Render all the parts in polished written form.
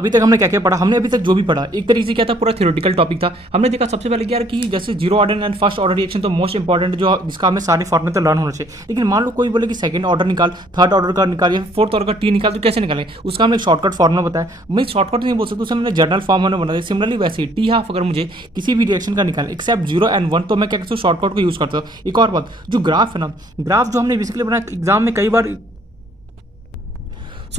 अभी तक हमने क्या क्या पढ़ा, हमने अभी तक जो भी पढ़ा एक तरीके से क्या था, पूरा थ्योरेटिकल टॉपिक था। हमने देखा सबसे पहले यार कि जैसे zero order and first order reaction तो मोस्ट इंपॉर्टेंट जो जिसका हमें सारे फॉर्मेट तो लर्न होना चाहिए। लेकिन मान लो कोई बोले कि सेकंड ऑर्डर निकाल, थर्ड ऑर्डर का निकाल या फोर्थ ऑर्डर का टी निकाल, तो कैसे निकालेंगे उसका हमने शॉर्टकट फॉर्मुला बताया। मैं शॉर्टकट नहीं बोल सकता, उसे हमने जर्नल फॉर्म में बना दिया। सिमिलरली वैसे ही टी हाफ अगर मुझे किसी भी रिएक्शन का निकाल एक्सेप्ट 0 and 1 तो मैं क्या करता हूँ, शॉर्टकट को यूज करता हूँ। एक और बात, जो ग्राफ है ना, ग्राफ जो हमने बेसिकली बनाया एग्जाम में कई बार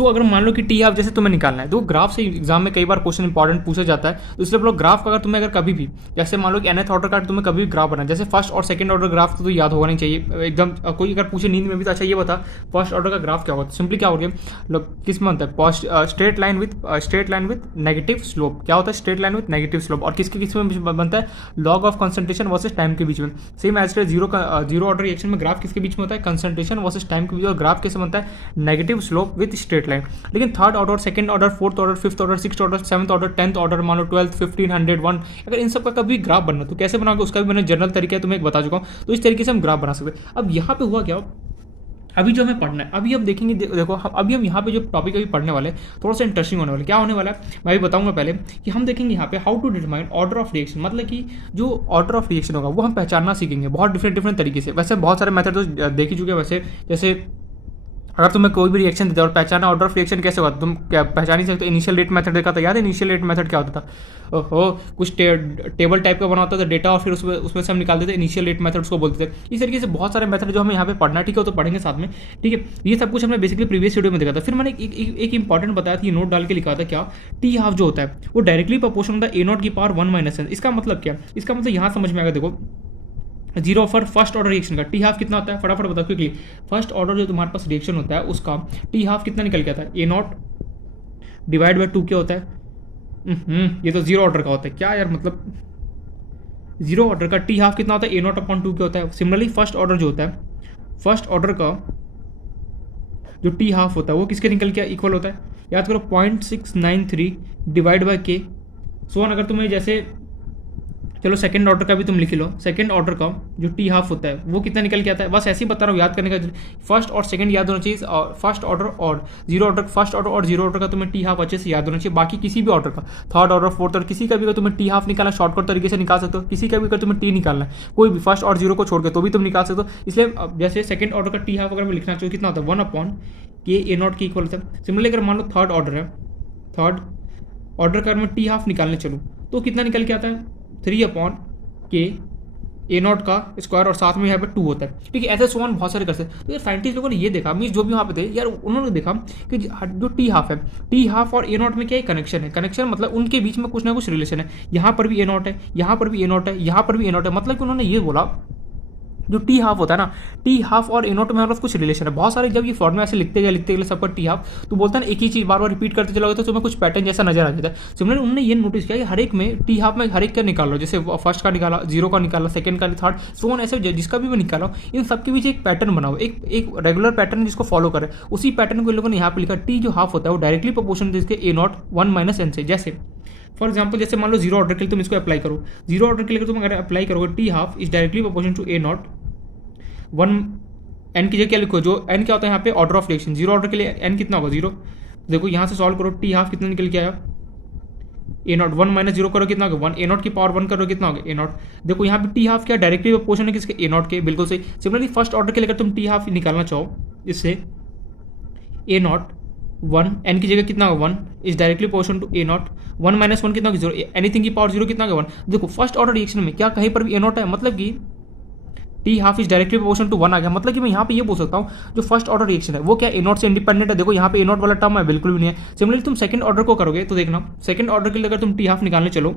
अगर मान लो कि टी हाफ जैसे तुम्हें निकालना है तो ग्राफ से एग्जाम में कई बार क्वेश्चन इंपॉर्टेंट पूछा जाता है। तो इसलिए बोलो ग्राफ का अगर तुम्हें अगर कभी भी जैसे मान लो कि nth ऑर्डर का तुम्हें कभी भी ग्राफ बना, जैसे फर्स्ट और सेकंड ऑर्डर ग्राफ तो याद होगा नहीं चाहिए एकदम। कोई अगर पूछे नींद में भी तो अच्छा ये बता फर्स्ट ऑर्डर का ग्राफ क्या होता है, सिंपली क्या हो गया किस में बनता है, straight line with negative slope. क्या होता है straight line with negative slope, और किसके किस में बनता है, log of concentration versus time के बीच में। Same as zero order reaction में ग्राफ किसके बीच में होता है, कंसंट्रेशन वर्सेस टाइम के बीच, और ग्राफ कैसे बनता है, negative slope with straight line. लेकिन third order, second order, fourth order, fifth order, sixth order, seventh order, 10th order, मान लो 12th, 15, 100, 1, अगर इन सब का कभी ग्राफ बनना तो कैसे बनाओगे उसका भी मैंने जनरल तरीका तुम्हें एक बता चुका हूँ। तो इस तरीके से हम ग्राफ बना सकते हैं। अब यहाँ पे हुआ क्या, अभी जो हमें पढ़ना है, अभी हम देखेंगे देखो अभी हम यहाँ पे जो टॉपिक अभी पढ़ने वाले थोड़ा सा इंटरेस्टिंग होने वाला है। क्या होने वाला है मैं अभी बताऊंगा। पहले कि हम देखेंगे यहाँ पे how to determine order of reaction, मतलब कि जो ऑर्डर ऑफ रिएक्शन होगा वो हम पहचानना सीखेंगे बहुत डिफरेंट तरीके से। वैसे बहुत सारे मेथड तो देख ही चुके हैं। वैसे जैसे अगर तुम्हें कोई भी रिएक्शन देता है और पहचाना ऑर्डर ऑफ रिएक्शन कैसे होता, तुम क्या पहचान ही सकते हो। इनिशियल रेट मेथड देखा था, याद है इनिशियल रेट मेथड क्या होता था, ओहो कुछ टेबल टाइप का बना होता था डेटा, और फिर उसमें से हम निकालते थे इनिशियल रेट मेथड उसको बोलते थे। इस तरीके से बहुत सारे मेथड जो हमें यहाँ पे पढ़ना है, ठीक है, तो पढ़ेंगे साथ में, ठीक है। ये सब कुछ हमने बेसिकली प्रीवियस वीडियो में देखा था। फिर मैंने एक इंपॉर्टेंट बताया था, ये नोट डाल के लिखा था क्या, टी हाफ जो होता है वो डायरेक्टली प्रोपोर्शनल होता है a0 की पावर 1 - n। इसका मतलब क्या, इसका मतलब यहाँ समझ में आएगा। देखो zero for first order reaction का टी हाफ कितना होता है, फटाफट बताओ क्विकली। फर्स्ट ऑर्डर जो तुम्हारे पास रिएक्शन होता है उसका टी हाफ कितना निकल के आता है, a0 डिवाइड बाई 2 क्या होता है। ये तो जीरो ऑर्डर का होता है क्या यार, मतलब जीरो ऑर्डर का टी हाफ कितना होता है, a0/2 क्या होता है। सिमिलरली फर्स्ट ऑर्डर जो होता है, फर्स्ट ऑर्डर का जो टी हाफ होता है वो किसके निकल के इक्वल होता है, याद करो 0.693 डिवाइड बाई के। अगर तुम्हें जैसे चलो सेकंड ऑर्डर का भी तुम लिख लो, सेकंड ऑर्डर का जो टी हाफ होता है वो कितना निकल के आता है, बस ऐसे ही बता रहा हूँ याद करने का। फर्स्ट और सेकंड याद होना चाहिए, और फर्स्ट ऑर्डर और जीरो ऑर्डर, फर्स्ट ऑर्डर और जीरो ऑर्डर का तुम्हें टी हाफ अच्छे से याद होना चाहिए। बाकी किसी भी ऑर्डर का, थर्ड ऑर्डर, फोर्थ ऑर्डर, किसी का भी अगर तुम्हें टी हाफ निकालना शॉर्टकट तरीके से निकाल सकते हो। किसी का भी अगर तुम्हें टी निकालना है कोई भी फर्स्ट और जीरो को छोड़ के तो भी तुम निकाल सकते हो। इसलिए जैसे सेकंड ऑर्डर का टी हाफ अगर मैं लिखना चाहिए कितना होता है, 1/k a0 के इक्वल होता है। सिमिलरली अगर मान लो थर्ड ऑर्डर है, थर्ड ऑर्डर का मैं टी हाफ निकालने चलूँ तो कितना निकल के आता है, 3/k a0 का स्क्वायर, और साथ में यहाँ पे 2 होता है, ठीक है। ऐसे सोन बहुत सारे कर सकते हैं। तो यार साइंटिस्ट लोगों ने ये देखा, मीन जो भी वहाँ पे थे यार, उन्होंने देखा कि जो टी हाफ है, टी हाफ और a0 में क्या कनेक्शन है, कनेक्शन मतलब उनके बीच में कुछ ना कुछ रिलेशन है। यहाँ पर भी a0 है, यहाँ पर भी a0 है, यहाँ पर भी a0 है, मतलब कि उन्होंने ये बोला जो टी हाफ होता है ना, टी हाफ और a0 में मतलब कुछ रिलेशन है। बहुत सारे जब ये फॉर्मूला ऐसे लिखते गए सबका टी हाफ, तो बोलता है ना एक ही चीज़ बार बार रिपीट करते चलोगे तो तुम्हें कुछ पैटर्न जैसा नजर आ जाता है। सिमिलरली उन्होंने ये नोटिस किया कि हर एक में टी हाफ में हर एक का निकाल लो, जैसे फर्स्ट का निकाला, जीरो का निकाला, सेकंड का, थर्ड, सो ऑन, ऐसे जिसका भी मैं निकाला इन सबके बीच एक पैटर्न बनाओ, एक रेगुलर पैटर्न जिसको फॉलो करे। उसी पैटर्न को इन लोगों ने यहाँ पे लिखा, टी जो हाफ होता है वो डायरेक्टली प्रोपोर्शनल इसके a0 1 - n से। जैसे फॉर एग्जाम्पल जैसे मान लो जीरो ऑर्डर के लिए तुम इसको अप्लाई करो, जीरो ऑर्डर के लिए तुम अगर अप्लाई करोगे T half is directly proportional to a0 1 n की जगह क्या लिखो, जो n क्या होता है यहाँ पे order of reaction, zero order के लिए n कितना होगा, जीरो। देखो यहाँ से सॉल्व करो, टी हाफ कितना निकल के आया, a0 1 - 0 करो कितना होगा 1, a0 की पावर 1 करो कितना होगा a0। देखो यहाँ पे टी हाफ क्या डायरेक्टली प्रोपोर्शनल है किसके, a0 के, बिल्कुल सही। सिमिलरली फर्स्ट ऑर्डर के लिए अगर तुम टी हाफ निकालना चाहो इससे a0 1 n की जगह कितना होगा 1 is directly proportional to a0 1 - 1 कितना होगा 0, एनीथिंग की पावर 0 कितना होगा 1। देखो फर्स्ट ऑर्डर रिएक्शन में क्या कहीं पर भी a0 है, मतलब कि T half is directly proportional to 1 आ गया। मतलब कि मैं यहाँ पे ये बोल सकता हूँ जो फर्स्ट ऑर्डर रिएक्शन है वो क्या a0 से इंडिपेंडेंट है। देखो यहाँ पे a0 वाला टर्म है बिल्कुल भी नहीं है। सिमिलरली तुम सेकंड ऑर्डर को करोगे तो देखना, सेकंड ऑर्डर के लिए अगर तुम टी हाफ निकालने चलो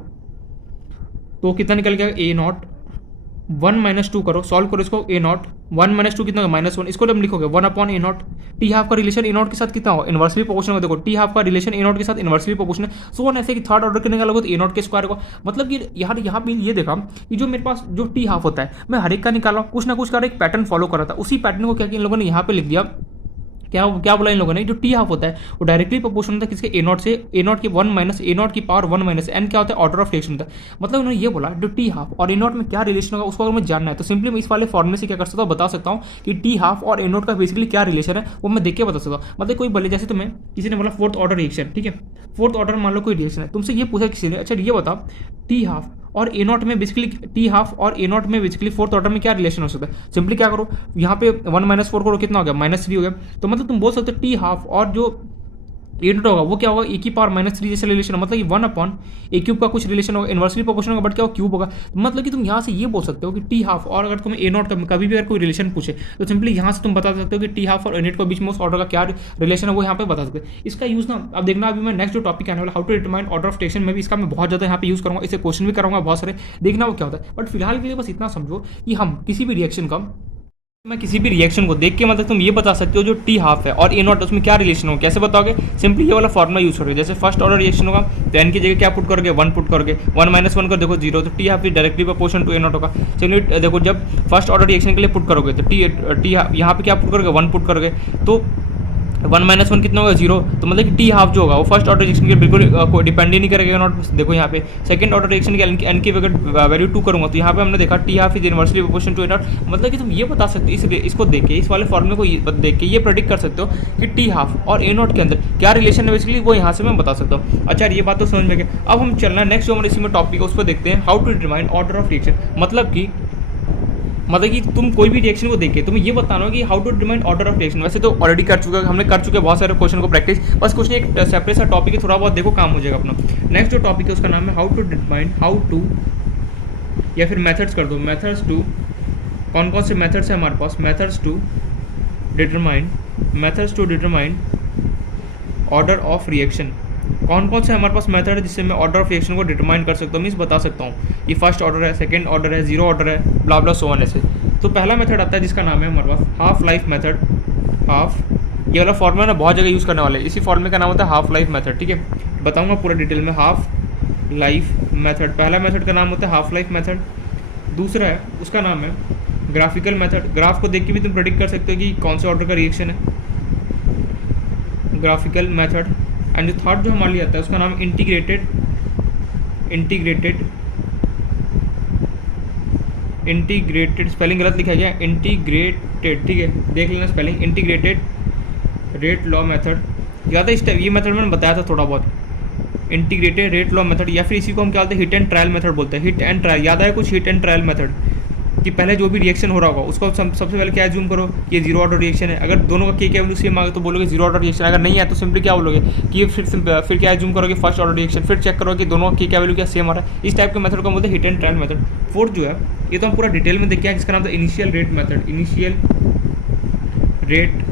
तो कितना निकल गया a0 1 - 2 करो, सॉल्व करो इसको, a0 1 - 2 कितना होगा -1, इसको जब लिखोगे 1/a0। टी हाफ का रिलेशन a0 के साथ कितना होगा, इनवर्सली प्रोपोर्शनल। देखो टी हाफ का रिलेशन a0 के साथ इनवर्सली प्रोपोर्शनल। सो ऑन ऐसे कि थर्ड ऑर्डर के निकालोगे तो a0 के स्क्वायर को, मतलब कि यहाँ पे ये देखा कि जो मेरे पास जो टी हाफ होता है मैं हर एक का निकाला, कुछ ना कुछ का एक पैटर्न फॉलो कर रहा था। उसी पैटर्न को क्या इन लोगों ने यहाँ पे लिख दिया क्या क्या बोला इन लोगों ने, जो टी हाफ होता है वो डायरेक्टली प्रोपोर्शनल होता है किसके, ए नॉट से, ए नॉट की 1 माइनस ए नॉट की पावर 1 माइनस एन क्या होता है, ऑर्डर ऑफ रिएक्शन होता है। मतलब उन्होंने ये बोला जो टी हाफ और ए नॉट में क्या रिलेशन होगा उसको अगर मुझे जानना है तो सिंपली मैं इस वाले फॉर्मूले से क्या कर सकता हूँ, बता सकता हूँ कि टी हाफ और ए नॉट का बेसिकली क्या रिलेशन है वो मैं देख के बता सकता हूँ। मतलब कोई बोले जैसे तुम्हें किसी ने बोला फोर्थ ऑर्डर रिएक्शन, ठीक है, फोर्थ ऑर्डर मान लो कोई रिएक्शन है, तुमसे ये पूछा किसी ने, अच्छा ये बताओ टी हाफ और ए नॉट में बेसिकली, टी हाफ और ए नॉट में बेसिकली फोर्थ ऑर्डर में क्या रिलेशन हो सकता है। सिंपली क्या करो, यहाँ पे 1 माइनस 4 करो, कितना हो गया, -3 हो गया। तो मतलब तुम बोल सकते हो टी हाफ और जो ए नॉट होगा वो क्या होगा, ए की पावर -3 जैसे रिलेशन, मतलब कि 1 अपॉन ए क्यूब का कुछ रिलेशन होगा, इन्वर्सली प्रोपोर्शनल होगा, बट क्या होगा, क्यूब होगा। मतलब कि तुम यहाँ से ये बोल सकते हो कि टी हाफ और अगर तुम्हें ए नॉट का कभी भी अगर कोई रिलेशन पूछे तो सिंपली यहाँ से तुम बता सकते हो कि टी हाफ और ए नॉट के बीच में उस ऑर्डर का क्या रिलेशन है वो यहाँ पे बता सकते हो। इसका यूज़ ना अब देखना, अभी मैं नेक्स्ट जो टॉपिक आने वाला how to determine order of reaction में भी इसका मैं बहुत ज़्यादा यहाँ पे यूज़ करूँगा, इसे क्वेश्चन भी करूँगा बहुत सारे, देखना वो क्या होता है। बट फिलहाल के लिए बस इतना समझो कि हम किसी भी रिएक्शन का, मैं किसी भी रिएक्शन को देख के मतलब तुम ये बता सकते हो जो टी हाफ है और ए नॉट उसमें क्या रिलेशन हो, कैसे बताओगे, सिंपली ये वाला फॉर्मुला यूज करोगे। जैसे फर्स्ट ऑर्डर रिएक्शन होगा तो एन की जगह क्या पुट करोगे, 1 पुट करोगे, 1 माइनस 1 कर देखो 0, तो T half is directly proportional to A naught होगा। चलिए देखो जब फर्स्ट ऑर्डर रिएक्शन के लिए पुट करोगे तो टी यहाँ पे क्या पुट करोगे, 1 पुट करोगे, तो 1 माइनस 1 कितना होगा, 0। तो मतलब कि टी हाफ जो होगा वो फर्स्ट ऑर्डर रिएक्शन के बिल्कुल डिपेंड ही नहीं करेगा नॉट। देखो यहाँ पे सेकंड ऑर्डर रिएक्शन के एन की वैल्यू 2 करूँगा तो यहाँ पे हमने देखा T half is inversely proportional to A naught. मतलब कि तुम ये बता सकते हो इसको देख के, इस वाले फॉर्मूले को देख के ये प्रेडिक्ट कर सकते हो कि टी हाफ और ए नॉट के अंदर क्या रिलेशन है बेसिकली, वो यहाँ से मैं बता सकता हूँ। अच्छा ये बात तो समझ में गया। अब हम चलना है नेक्स्ट जो हमारे इसी में टॉपिक है उस पर देखते हैं, how to determine order of reaction. मतलब कि तुम कोई भी रिएक्शन को देखे तुम्हें ये बताना कि how to determine order of reaction. वैसे तो ऑलरेडी कर चुके हैं, हमने कर चुके हैं बहुत सारे क्वेश्चन को प्रैक्टिस, बस कुछ नहीं, एक सेपरेट सा टॉपिक है, थोड़ा बहुत देखो काम हो जाएगा अपना। नेक्स्ट जो टॉपिक है उसका नाम है how to determine, how to या फिर मेथड्स कर दो, मेथड्स टू, कौन कौन से मेथड्स है हमारे पास, methods to determine order of reaction. कौन कौन से हमारे पास मेथड है जिससे मैं ऑर्डर ऑफ रिएक्शन को डिटरमाइन कर सकता हूँ, मीन्स बता सकता हूँ ये फर्स्ट ऑर्डर है, सेकंड ऑर्डर है, जीरो ऑर्डर है, ब्ला ब्ला सो ऑन ऐसे। तो पहला मेथड आता है जिसका नाम है हमारे पास हाफ लाइफ मेथड। हाफ, ये वाला फॉर्मूला ना बहुत जगह यूज़ करने वाले, इसी फॉर्मूले का नाम होता है हाफ लाइफ मेथड, ठीक है, बताऊँगा पूरा डिटेल में। हाफ लाइफ मेथड, पहला मेथड का नाम होता है हाफ लाइफ मेथड। दूसरा है उसका नाम है ग्राफिकल मेथड। ग्राफ को देख के भी तुम प्रेडिक्ट कर सकते हो कि कौन से ऑर्डर का रिएक्शन है, ग्राफिकल मेथड। एंड जो थर्ड जो हमारे लिए आता है उसका नाम इंटीग्रेटेड स्पेलिंग गलत लिखा गया, इंटीग्रेटेड, ठीक है, देख लेना spelling, integrated rate law method. याद है इस टाइप ये मेथड मैंने बताया था थोड़ा बहुत, इंटीग्रेटेड रेट लॉ मेथड, या फिर इसी को हम क्या बोलते हैं, हिट एंड ट्रायल मेथड बोलते हैं। हिट एंड ट्रायल, याद है कुछ, हिट एंड ट्रायल मेथड कि पहले जो भी रिएक्शन हो रहा होगा उसको सबसे पहले क्या जूम करो कि ये जीरो ऑर्डर रिएक्शन है। अगर दोनों का के वैल्यू सेम आ गया तो बोलोगे जीरो ऑर्डर रिएक्शन, अगर नहीं है तो सिंपली क्या बोलोगे कि ये फिर क्या जूम करोगे फर्स्ट ऑर्डर रिएक्शन, फिर चेक करोगे कि दोनों का के वैल्यू क्या सेम आ रहा है। इस टाइप के मेथड को बोलते हैं hit and trial method. Fourth जो है ये तो हम पूरा डिटेल में देखिए जिसका नाम था initial rate method. Initial rate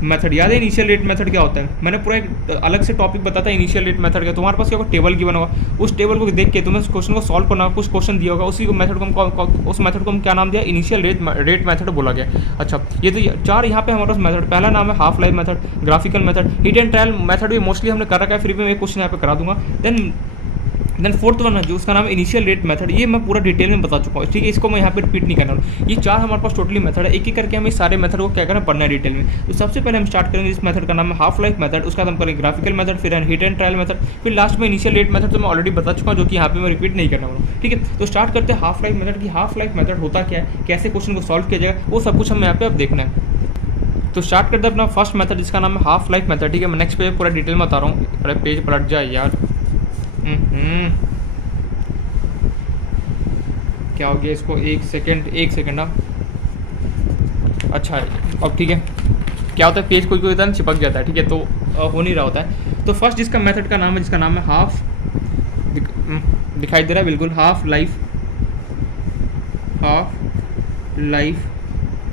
method, याद है इनिशियल रेट मेथड क्या होता है, मैंने पूरा एक अलग से टॉपिक बताया था इनिशियल रेट मेथड का। तुम्हारे पास क्या होगा, टेबल गिवन होगा, उस टेबल को देख के तुम्हें उस क्वेश्चन को सॉल्व करना, कुछ क्वेश्चन दिया होगा, उसी को मेथड को उस मेथड को हम क्या नाम दिया, इनिशियल रेट मेथड बोला गया। अच्छा ये तो चार यहाँ पे हमारे पास मेथड, पहला नाम है half life method, graphical method, hit and trial method भी मोस्टली हमने कर रखा है, फिर भी मैं एक क्वेश्चन यहाँ पे करा दूंगा। देन फोर्थ वन है जो उसका नाम है इनिशियल रेट मेथड, ये मैं पूरा डिटेल में बता चुका हूँ, ठीक है, इसको मैं यहाँ पे रिपीट नहीं करना। ये चार हमारे पास टोटली मेथड है, एक एक करके हमें सारे मेथड को क्या करना पढ़ना है डिटेल में। तो सबसे पहले हम स्टार्ट करेंगे इस मेथड का नाम है हाफ लाइफ मेथड, उसका हम करेंगे ग्राफिकल मेथड, फिर हिट एंड ट्रायल मेथड, फिर लास्ट में इनिशियल रेट मेथड, तो मैं ऑलरेडी बता चुका हूँ जो कि यहाँ पे मैं रिपीट नहीं करना वाला, ठीक है। तो स्टार्ट करते हैं हाफ लाइफ मेथड की। हाफ लाइफ मेथड होता क्या है, कैसे क्वेश्चन को सॉल्व किया जाएगा, वो सब कुछ हमें यहाँ पे अब देखना है। तो स्टार्ट करते हैं अपना फर्स्ट मेथड जिसका नाम है हाफ लाइफ मेथड, ठीक है। मैं नेक्स्ट पेज पूरा डिटेल में बता रहा हूँ, अरे पेज पलट जाए यार, क्या हो गया इसको, एक सेकेंड अब अच्छा अब ठीक है। क्या होता है पेज कोई कोई एकदम चिपक जाता है, ठीक है, तो हो नहीं रहा होता है। तो फर्स्ट जिसका मेथड का नाम है जिसका नाम है हाफ, दिखाई दे रहा है बिल्कुल, हाफ लाइफ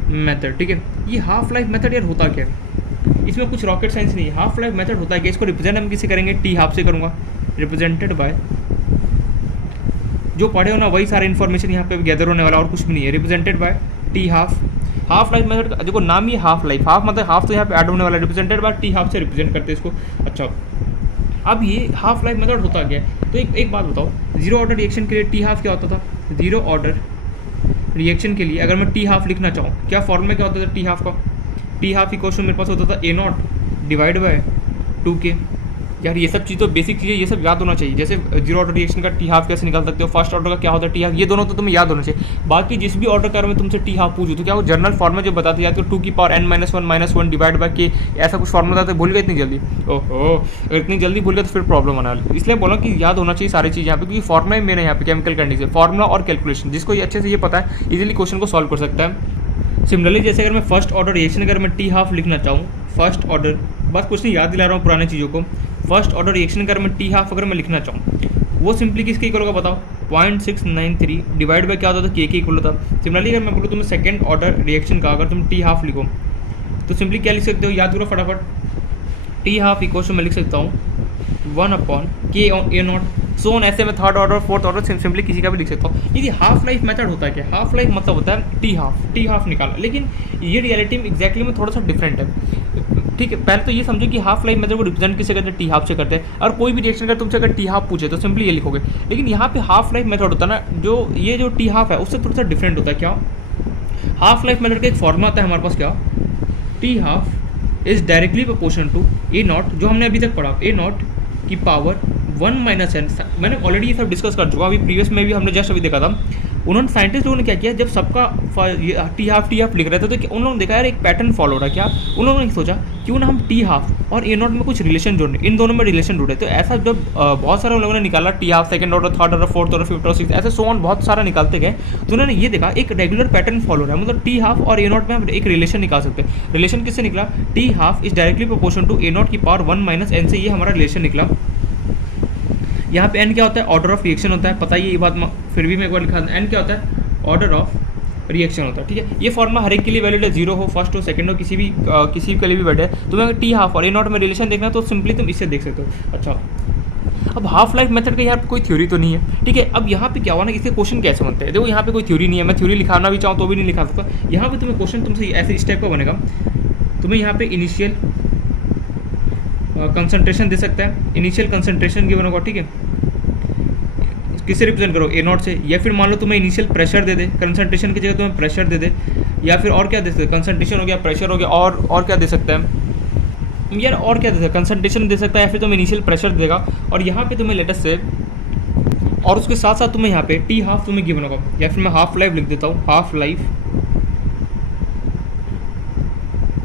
मेथड, ठीक है। ये हाफ लाइफ मेथड यार होता क्या है, इसमें कुछ रॉकेट साइंस नहीं है। हाफ लाइफ मेथड होता है कि इसको रिप्रेजेंट हम किसी करेंगे, टी हाफ से करूँगा, रिप्रेजेंटेड बाय, जो पढ़े हो ना वही सारे इन्फॉर्मेशन यहाँ पे गैदर होने वाला और कुछ भी नहीं है, represented by T half. Half life method का देखो नाम ही हाफ लाइफ, हाफ मतलब हाफ तो यहाँ पे ऐड होने वाला है, रिप्रेजेंटेड बाय टी हाफ से रिप्रेजेंट करते हैं इसको। अच्छा अब ये हाफ लाइफ मेथड होता क्या है, तो एक बात बताओ, जीरो ऑर्डर रिएक्शन के लिए टी हाफ क्या होता था, जीरो ऑर्डर रिएक्शन के लिए अगर मैं टी हाफ लिखना चाहूँ, क्या फॉर्मूला क्या होता था टी हाफ का, टी हाफ इक्वल टू मेरे पास होता था ए नॉट डिवाइड बाय 2k। यार ये सब चीज़ तो बेसिक चीज़ें, ये सब याद होना चाहिए। जैसे जीरो ऑर्डर रिएक्शन का टी हाफ कैसे निकाल सकते हो, फर्स्ट ऑर्डर का क्या होता है टी हाफ, ये दोनों तो तुम्हें याद होना चाहिए। बाकी जिस भी ऑर्डर कर में तुमसे टी हाफ पूछू तो क्या वो जनरल फॉर्म में जो बताते याद तो 2 की पावर n-1 डिवाइड बाय के, ऐसा कुछ फॉर्मूला था, भूल गए इतनी जल्दी? ओहो, अगर इतनी जल्दी भूल गए तो फिर प्रॉब्लम आना। इसलिए बोला कि याद होना चाहिए सारी चीज़ यहाँ पे, क्योंकि फॉर्मुला ही मेन है यहाँ पे केमिकल कंडीशन, फॉर्मुला और कैलकुलेशन। जिसको ये अच्छे से ये पता है इजीली क्वेश्चन को सॉल्व कर सकता है। सिमिलरली जैसे अगर मैं फर्स्ट ऑर्डर रिएक्शन अगर मैं टी हाफ लिखना चाहूँ, फर्स्ट ऑर्डर, बस कुछ नहीं याद दिला रहा हूँ पुरानी चीज़ों को। फर्स्ट ऑर्डर रिएक्शन अगर मैं टी हाफ अगर मैं लिखना चाहूँ, वो सिंपली किसके इक्वल होगा बताओ? 0.693 डिवाइड बाय क्या होता था, के इक्वल होता। सिमिलरली अगर मैं बोलूँ तुम्हें सेकंड ऑर्डर रिएक्शन का अगर तुम टी हाफ लिखो तो सिंपली क्या लिख सकते हो, याद करो फटाफट। टी हाफ इक्वल मैं लिख सकता हूँ 1/k/a0 सोन, ऐसे में third order fourth order simply किसी का भी लिख सकता हूँ। यदि हाफ लाइफ मेथड होता है क्या, हाफ लाइफ मतलब होता है टी हाफ निकालना, लेकिन ये रियलिटी में एग्जैक्टली में थोड़ा सा डिफरेंट है। ठीक है, पहले तो ये समझो कि हाफ लाइफ मेथड को रिप्रेजेंट किससे करते हैं, टी हाफ से करते हैं। और कोई भी रिएक्शन अगर तुमसे अगर टी हाफ पूछे तो सिंपली ये लिखोगे। लेकिन यहाँ पे हाफ लाइफ मेथड होता है ना, जो ये जो टी हाफ है उससे थोड़ा सा डिफरेंट होता है। क्या हाफ लाइफ मेथड का एक फॉर्मूला आता है हमारे पास, क्या T half is directly proportional to A naught, जो हमने अभी तक पढ़ा, ए नॉट की पावर 1 - n। मैंने ऑलरेडी ये सब डिस्कस कर चुका, अभी प्रीवियस में भी हमने जस्ट अभी देखा था। उन्होंने साइंटिस्ट लोगों ने क्या किया, जब सबका टी हाफ लिख रहे थे तो उन लोगों ने देखा यार एक पैटर्न फॉलो हो रहा है। क्या उन लोगों ने सोचा क्यों ना हम टी हाफ और ए नॉट में कुछ रिलेशन जोड़े, इन दोनों में रिलेशन जोड़े। तो ऐसा जब बहुत सारे लोगों ने निकाला T half, second order, third order, fourth order, fifth order, six, ऐसे सो ऑन बहुत सारा निकालते गए। तो उन्होंने ये देखा एक रेगुलर पैटर्न फॉलो हो रहा है, मतलब टी हाफ और ए नॉट में हम एक रिलेशन निकाल सकते हैं। रिलेशन किससे निकला, T half is directly proportional to A naught की पावर 1 - n से, ये हमारा रिलेशन निकला। यहाँ पे n क्या होता है, ऑर्डर ऑफ रिएक्शन होता है, पता ही ये बात, फिर भी मैं एक बार लिखा n क्या होता है, ऑर्डर ऑफ रिएक्शन होता है। ठीक है, ये फॉर्मुला हर एक के लिए वैलिड है, 0 हो, फर्स्ट हो, सेकंड हो, किसी के लिए भी वैलिड है। तुम्हें अगर टी हाफ और ए नॉट में रिलेशन देखना है तो सिंपली तुम इससे देख सकते हो। अच्छा, अब हाफ लाइफ मेथड का यहाँ पे कोई थ्योरी तो नहीं है। ठीक है, अब यहाँ पे क्या हुआ ना, इसके क्वेश्चन कैसे बनते हैं, देखो यहाँ पे कोई थ्योरी नहीं है, मैं थ्योरी लिखाना भी चाहूँ तो भी नहीं लिखा सकता। यहाँ पे तुम्हें क्वेश्चन तुमसे ऐसे इस टाइप का बनेगा, तुम्हें यहाँ पे इनिशियल कंसंट्रेशन दे सकता है, इनिशियल कंसंट्रेशन गिवन होगा। ठीक है, किससे रिप्रेजेंट करो, ए नॉट से, या फिर मान लो तुम्हें इनिशियल प्रेशर दे दे, कंसंट्रेशन की जगह तुम्हें प्रेशर दे दे, या फिर और क्या दे सकते हैं, कंसंट्रेशन हो गया, प्रेशर हो गया, और क्या दे सकता है यार, और क्या दे सकता है, कंसंट्रेशन दे सकता है, या फिर तुम्हें इनिशियल प्रेशर देगा। और यहाँ पे तुम्हें लेटेस्ट से, और उसके साथ साथ तुम्हें यहाँ पे टी हाफ तुम्हें गिवन होगा, या फिर मैं हाफ लाइफ लिख देता हूँ, हाफ लाइफ।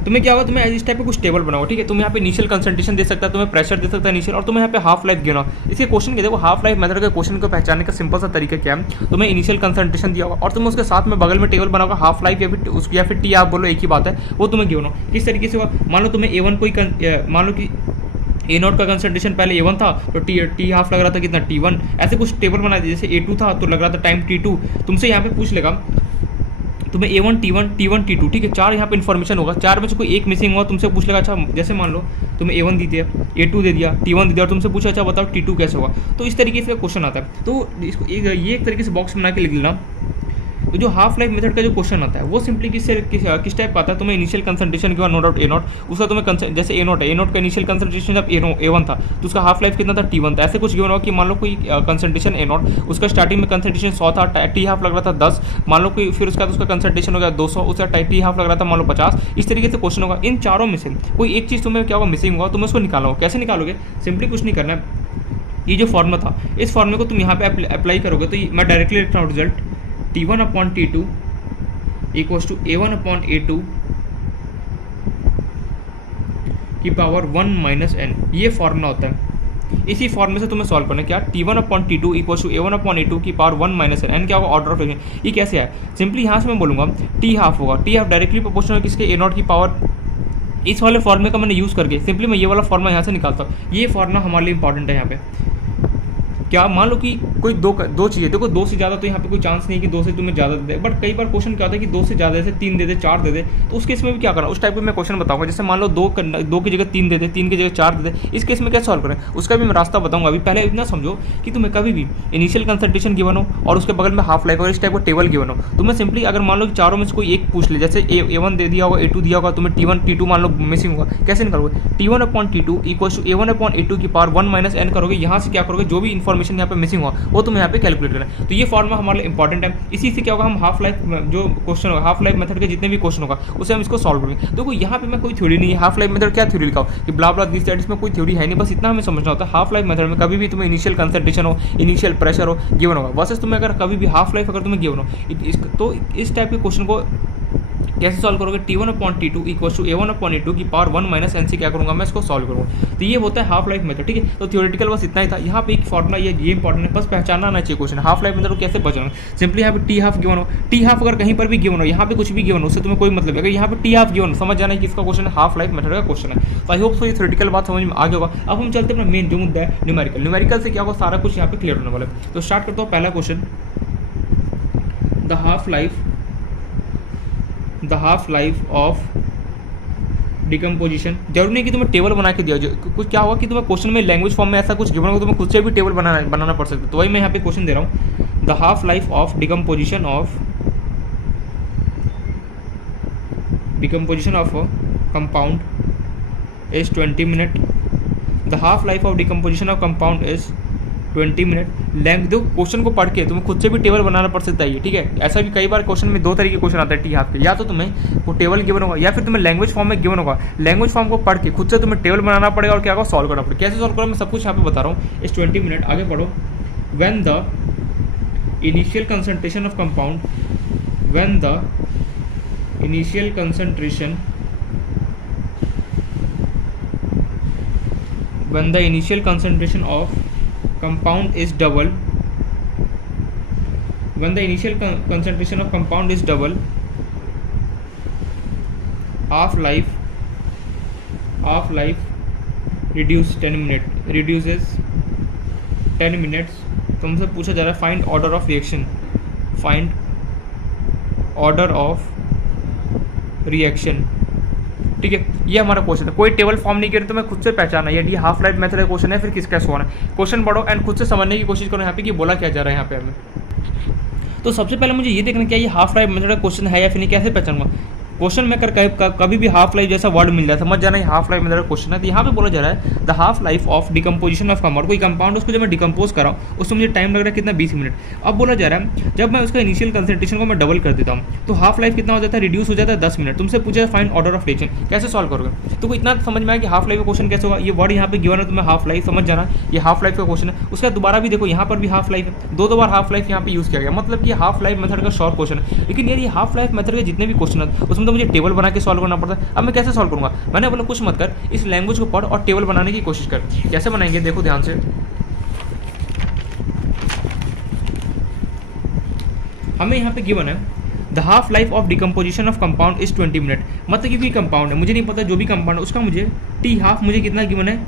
तुम्हें क्या होगा, तुम्हें इस टाइप पे कुछ टेबल बनाओ। ठीक है, तुम्हें यहाँ पे इनिशियल कंसंट्रेशन दे सकता है, तुम्हें प्रेशर दे सकता है इनिशियल, और तुम्हें यहाँ पे हाफ लाइफ गिना। इसके क्वेश्चन के देखो, हाफ लाइफ मेथड के क्वेश्चन को पहचानने का सिंपल सा तरीका क्या है, तुम्हें इनिशियल कंसंट्रेशन दिया होगा और तुम्हें उसके साथ में बगल में टेबल बनाओगे, हाफ लाइफ या फिर टी आप बोलो, एक ही बात है, वो तुम्हें गिवन हो। किस तरीके से होगा, मान लो तुम्हें A1 कोई मान लो कि ए नॉट का कंसंट्रेशन पहले A1 था तो टी हाफ लग रहा था कितना, T1, ऐसे कुछ टेबल बना दिए। जैसे A2 था तो लग रहा था टाइम T2, तुमसे यहाँ पे पूछ लेगा तुम्हें A1 T1 T2, ठीक है, 4 यहाँ पे इन्फॉर्मेशन होगा, 4 में से कोई एक मिसिंग हुआ, तुमसे पूछ लेगा। अच्छा, जैसे मान लो तुम्हें A1 दे दिया, A2 दे दिया, T1 दे दिया, और तुमसे पूछा अच्छा बताओ T2 कैसे होगा। तो इस तरीके से क्वेश्चन आता है। तो इसको ये एक तरीके से बॉक्स बना के लिख लेना। तो जो हाफ लाइफ मेथड का जो क्वेश्चन आता है वो सिंपली किस टाइप का आता है, तुम्हें इनिशियल कंसंट्रेशन के बाद नो डाउट ए नॉट, उसका तुम्हें जैसे ए नॉट का इनिशियल कंसंट्रेशन जब A1 था तो उसका हाफ लाइफ कितना था, T1 था। ऐसे कुछ गिवन होगा कि मान लो कोई कंसंट्रेशन ए नॉट, उसका स्टार्टिंग में कंसंट्रेशन 100 था, टी हाफ लग रहा था 10, मान लो कोई, फिर उसका उसका कंसंट्रेशन हो गया 200, उसका टी हाफ लग रहा था मान लो 50। इस तरीके से क्वेश्चन होगा। इन चारों में से कोई एक चीज़ तुम्हें क्या होगा, मिसिंग होगा, तुम्हें उसको निकालना होगा। कैसे निकालोगे, सिंपली कुछ नहीं करना है, ये जो फॉर्मूला था इस फॉर्मूले को तुम यहाँ पे अप्लाई करोगे तो मैं डायरेक्टली लिख रहा हूँ result T1/T2 equals to A1/A2 की पावर 1 - n, ये फॉर्मूला होता है। इसी फॉर्मूले से तुम्हें सॉल्व करना है, क्या T1/T2 इक्वल्स टू A1/A2 की पावर 1 - n क्या होगा, ऑर्डर ऑफ रिएक्शन। ये कैसे है, सिंपली यहाँ से मैं बोलूँगा टी हाफ होगा, टी हाफ डायरेक्टली प्रोपोर्शनल किसके, A0 की पावर। इस वाले फॉर्मूले का मैंने यूज़ करके सिंपली मैं ये वाला फॉर्मूला यहाँ से निकालता हूँ। ये फॉर्मूला हमारे लिए इंपॉर्टेंट है यहाँ पे। क्या मान लो कि कोई दो चीज़ें, देखो 2 से ज़्यादा तो यहाँ पे कोई चांस नहीं है कि 2 से तुम्हें ज़्यादा दे, बट कई बार क्वेश्चन क्या होता है कि 2 से ज़्यादा जैसे 3 दे दे, 4 दे दे, तो उस केस में भी क्या करना, उस टाइप का मैं क्वेश्चन बताऊंगा। जैसे मान लो 2 की जगह 3 दे दे, 3 की जगह 4 दे दे, इस केस में क्या सॉल्व करें उसका भी मैं रास्ता बताऊंगा। अभी पहले इतना समझो कि तुम्हें कभी भी इनिशियल कंसंट्रेशन गिवन हो और उसके बगल में हाफ लाइफ और इस टाइप का टेबल गिवन हो, तुम्हें सिंपली अगर मान लो कि चारों में से कोई एक पूछ ले, जैसे A1 दे दिया होगा, A2 दिया होगा, तुम्हें T1 T2 मान लो मिसिंग होगा, कैसे निकालोगे, T1/T2 इक्वल टू A1/A2 की पावर 1 - n करोगे। यहाँ से क्या करोगे, जो भी इन्फॉर्मेशन इन्फॉर्मेशन यहाँ पे मिसिंग हुआ वो तुम्हें यहाँ पे कैलकुलेट करना है। तो ये फॉर्मूला हमारे लिए इंपॉर्टेंट है। इसी से क्या होगा, हम हाफ लाइफ जो क्वेश्चन होगा, हाफ लाइफ मेथड के जितने भी क्वेश्चन होगा उसे हम इसको सॉल्व करेंगे। देखो यहाँ पे मैं कोई थ्योरी नहीं है, हाफ लाइफ मेथड क्या थ्योरी लिखा हो कि ब्ला ब्ला दिस दैट, इसमें कोई थ्योरी है नहीं, बस इतना हमें समझना होता है। हाफ लाइफ मेथड में कभी भी तुम्हें इनिशियल कंसंट्रेशन हो, इनिशियल प्रेशर हो गिवन होगा, वर्सेस तुम्हें अगर कभी भी हाफ लाइफ अगर तुम्हें गिवन हो तो इस टाइप के क्वेश्चन को कैसे सॉल्व करोगे, T1/T2 इक्वल टू A1/A2 की पावर 1 माइनस n से क्या करूँगा मैं इसको सॉल्व करूँगा। तो ये होता है हाफ लाइफ मेथड, ठीक है। तो थ्योरेटिकल बस इतना ही था। यहाँ पे एक फॉर्मुला ये इंपॉर्टेंट है, बस पहचानना आना चाहिए क्वेश्चन। हाफ लाइफ मेथड को कैसे पहचाना, सिंपली यहाँ पे टी हाफ गिवन हो, टी हाफ अगर कहीं पर भी गिवन हो, यहाँ पे कुछ भी गिवन हो उससे तुम्हें कोई मतलब है। अगर यहाँ पे टी हाफ गिवन हो, समझ जाना है कि इसका क्वेश्चन है, हाफ लाइफ मेथड का क्वेश्चन है। तो आई होप सो ये थ्योरेटिकल बात समझ में आ गया होगा। अब हम चलते हैं अपना मेन जो मुद्दा है न्यूमेरिकल। न्यूमेरिकल से क्या होगा, सारा कुछ यहाँ पे क्लियर होने वाला है। तो स्टार्ट करता हूँ पहला question, the half life of decomposition. जरूरी नहीं कि तुम्हें टेबल बना के दिया जो कुछ, क्या होगा कि तुम्हें क्वेश्चन में लैंग्वेज फॉर्म में ऐसा कुछ गिवन होगा, तुम्हें खुद से भी टेबल बनाना पड़ सकता है। तो वही मैं यहाँ पे क्वेश्चन दे रहा हूँ, the half life of decomposition of a compound is 20 minute. The half life of decomposition of compound is 20 minute. Length दो, क्वेश्चन को पढ़ के तुम्हें खुद से भी टेबल बनाना पड़ सकता है, ठीक है। ऐसा भी कई बार क्वेश्चन में दो तरीके के क्वेश्चन आता है टी हाफ के, या तो तुम्हें वो टेबल गिवन होगा या फिर तुम्हें लैंग्वेज फॉर्म में गिवन होगा। लैंग्वेज फॉर्म को पढ़ के खुद से तुम्हें टेबल बनाना पड़ेगा और क्या होगा सॉल्व करना पड़ेगा। कैसे सॉल्व करो मैं सब कुछ यहाँ पे बता रहा हूँ। इस 20 मिनट आगे पढ़ो। When the initial concentration of compound of compound is double, when the initial concentration of compound is double, half life reduces 10 minutes। तुमसे पूछा जा रहा है फाइंड ऑर्डर ऑफ रिएक्शन, ठीक है। ये हमारा क्वेश्चन है, कोई टेबल फॉर्म नहीं करे तो मैं खुद से पहचाना ये हाफ लाइफ मेथड का क्वेश्चन है फिर किसका सॉल्व है। क्वेश्चन पढ़ो एंड खुद से समझने की कोशिश करो यहाँ पे कि बोला क्या जा रहा है यहाँ पे हमें। तो सबसे पहले मुझे ये देखना क्या ये हाफ लाइफ मेथड का क्वेश्चन है या फिर नहीं, कैसे पहचानूंगा। क्वेश्चन में कभी भी हाफ लाइफ जैसा वर्ड मिल जाए समझ जाना ये हाफ लाइफ मेथड का क्वेश्चन है। तो यहाँ पे बोला जा रहा है the half life of decomposition of compound, कोई कंपाउंड उसको जब मैं डिकम्पोज कर रहा हूँ उसमें मुझे टाइम लग रहा है कितना 20 मिनट। अब बोला जा रहा है जब मैं उसका इनिशियल कंसंट्रेशन को मैं डबल कर देता हूँ तो हाफ लाइफ कितना हो जाता है, रिड्यूस हो जाता है 10 मिनट। तुमसे पूछा फाइंड ऑर्डर ऑफ रिएक्शन, कैसे सॉल्व करोगे। तो इतना समझ में आया कि हाफ लाइफ का क्वेश्चन कैसे होगा। ये वर्ड यहाँ पे गिवन है तुम्हें हाफ लाइफ, समझ जाना ये हाफ लाइफ का क्वेश्चन है। उसका दोबारा भी देखो यहाँ पर भी हाफ लाइफ है, दो बार हाफ लाइफ यहाँ पे यूज किया गया, मतलब कि हाफ लाइफ मेथड का शॉर्ट क्वेश्चन है। लेकिन यार ये हाफ लाइफ मेथड के जितने भी क्वेश्चन है उसमें तो मुझे टेबल बना के सॉल्व करना पड़ता है। अब मैं कैसे सॉल्व करूंगा, मैंने बोला कुछ मत कर, इस लैंग्वेज को पढ़ और टेबल बनाने की कोशिश कर। कैसे बनाएंगे देखो ध्यान से। हमें यहाँ पे गिवन है the half life of decomposition of compound is 20 minute. मतलब कि कोई कंपाउंड है, मुझे नहीं पता जो भी कंपाउंड है उसका मुझे टी हाफ मुझे कितना गिवन है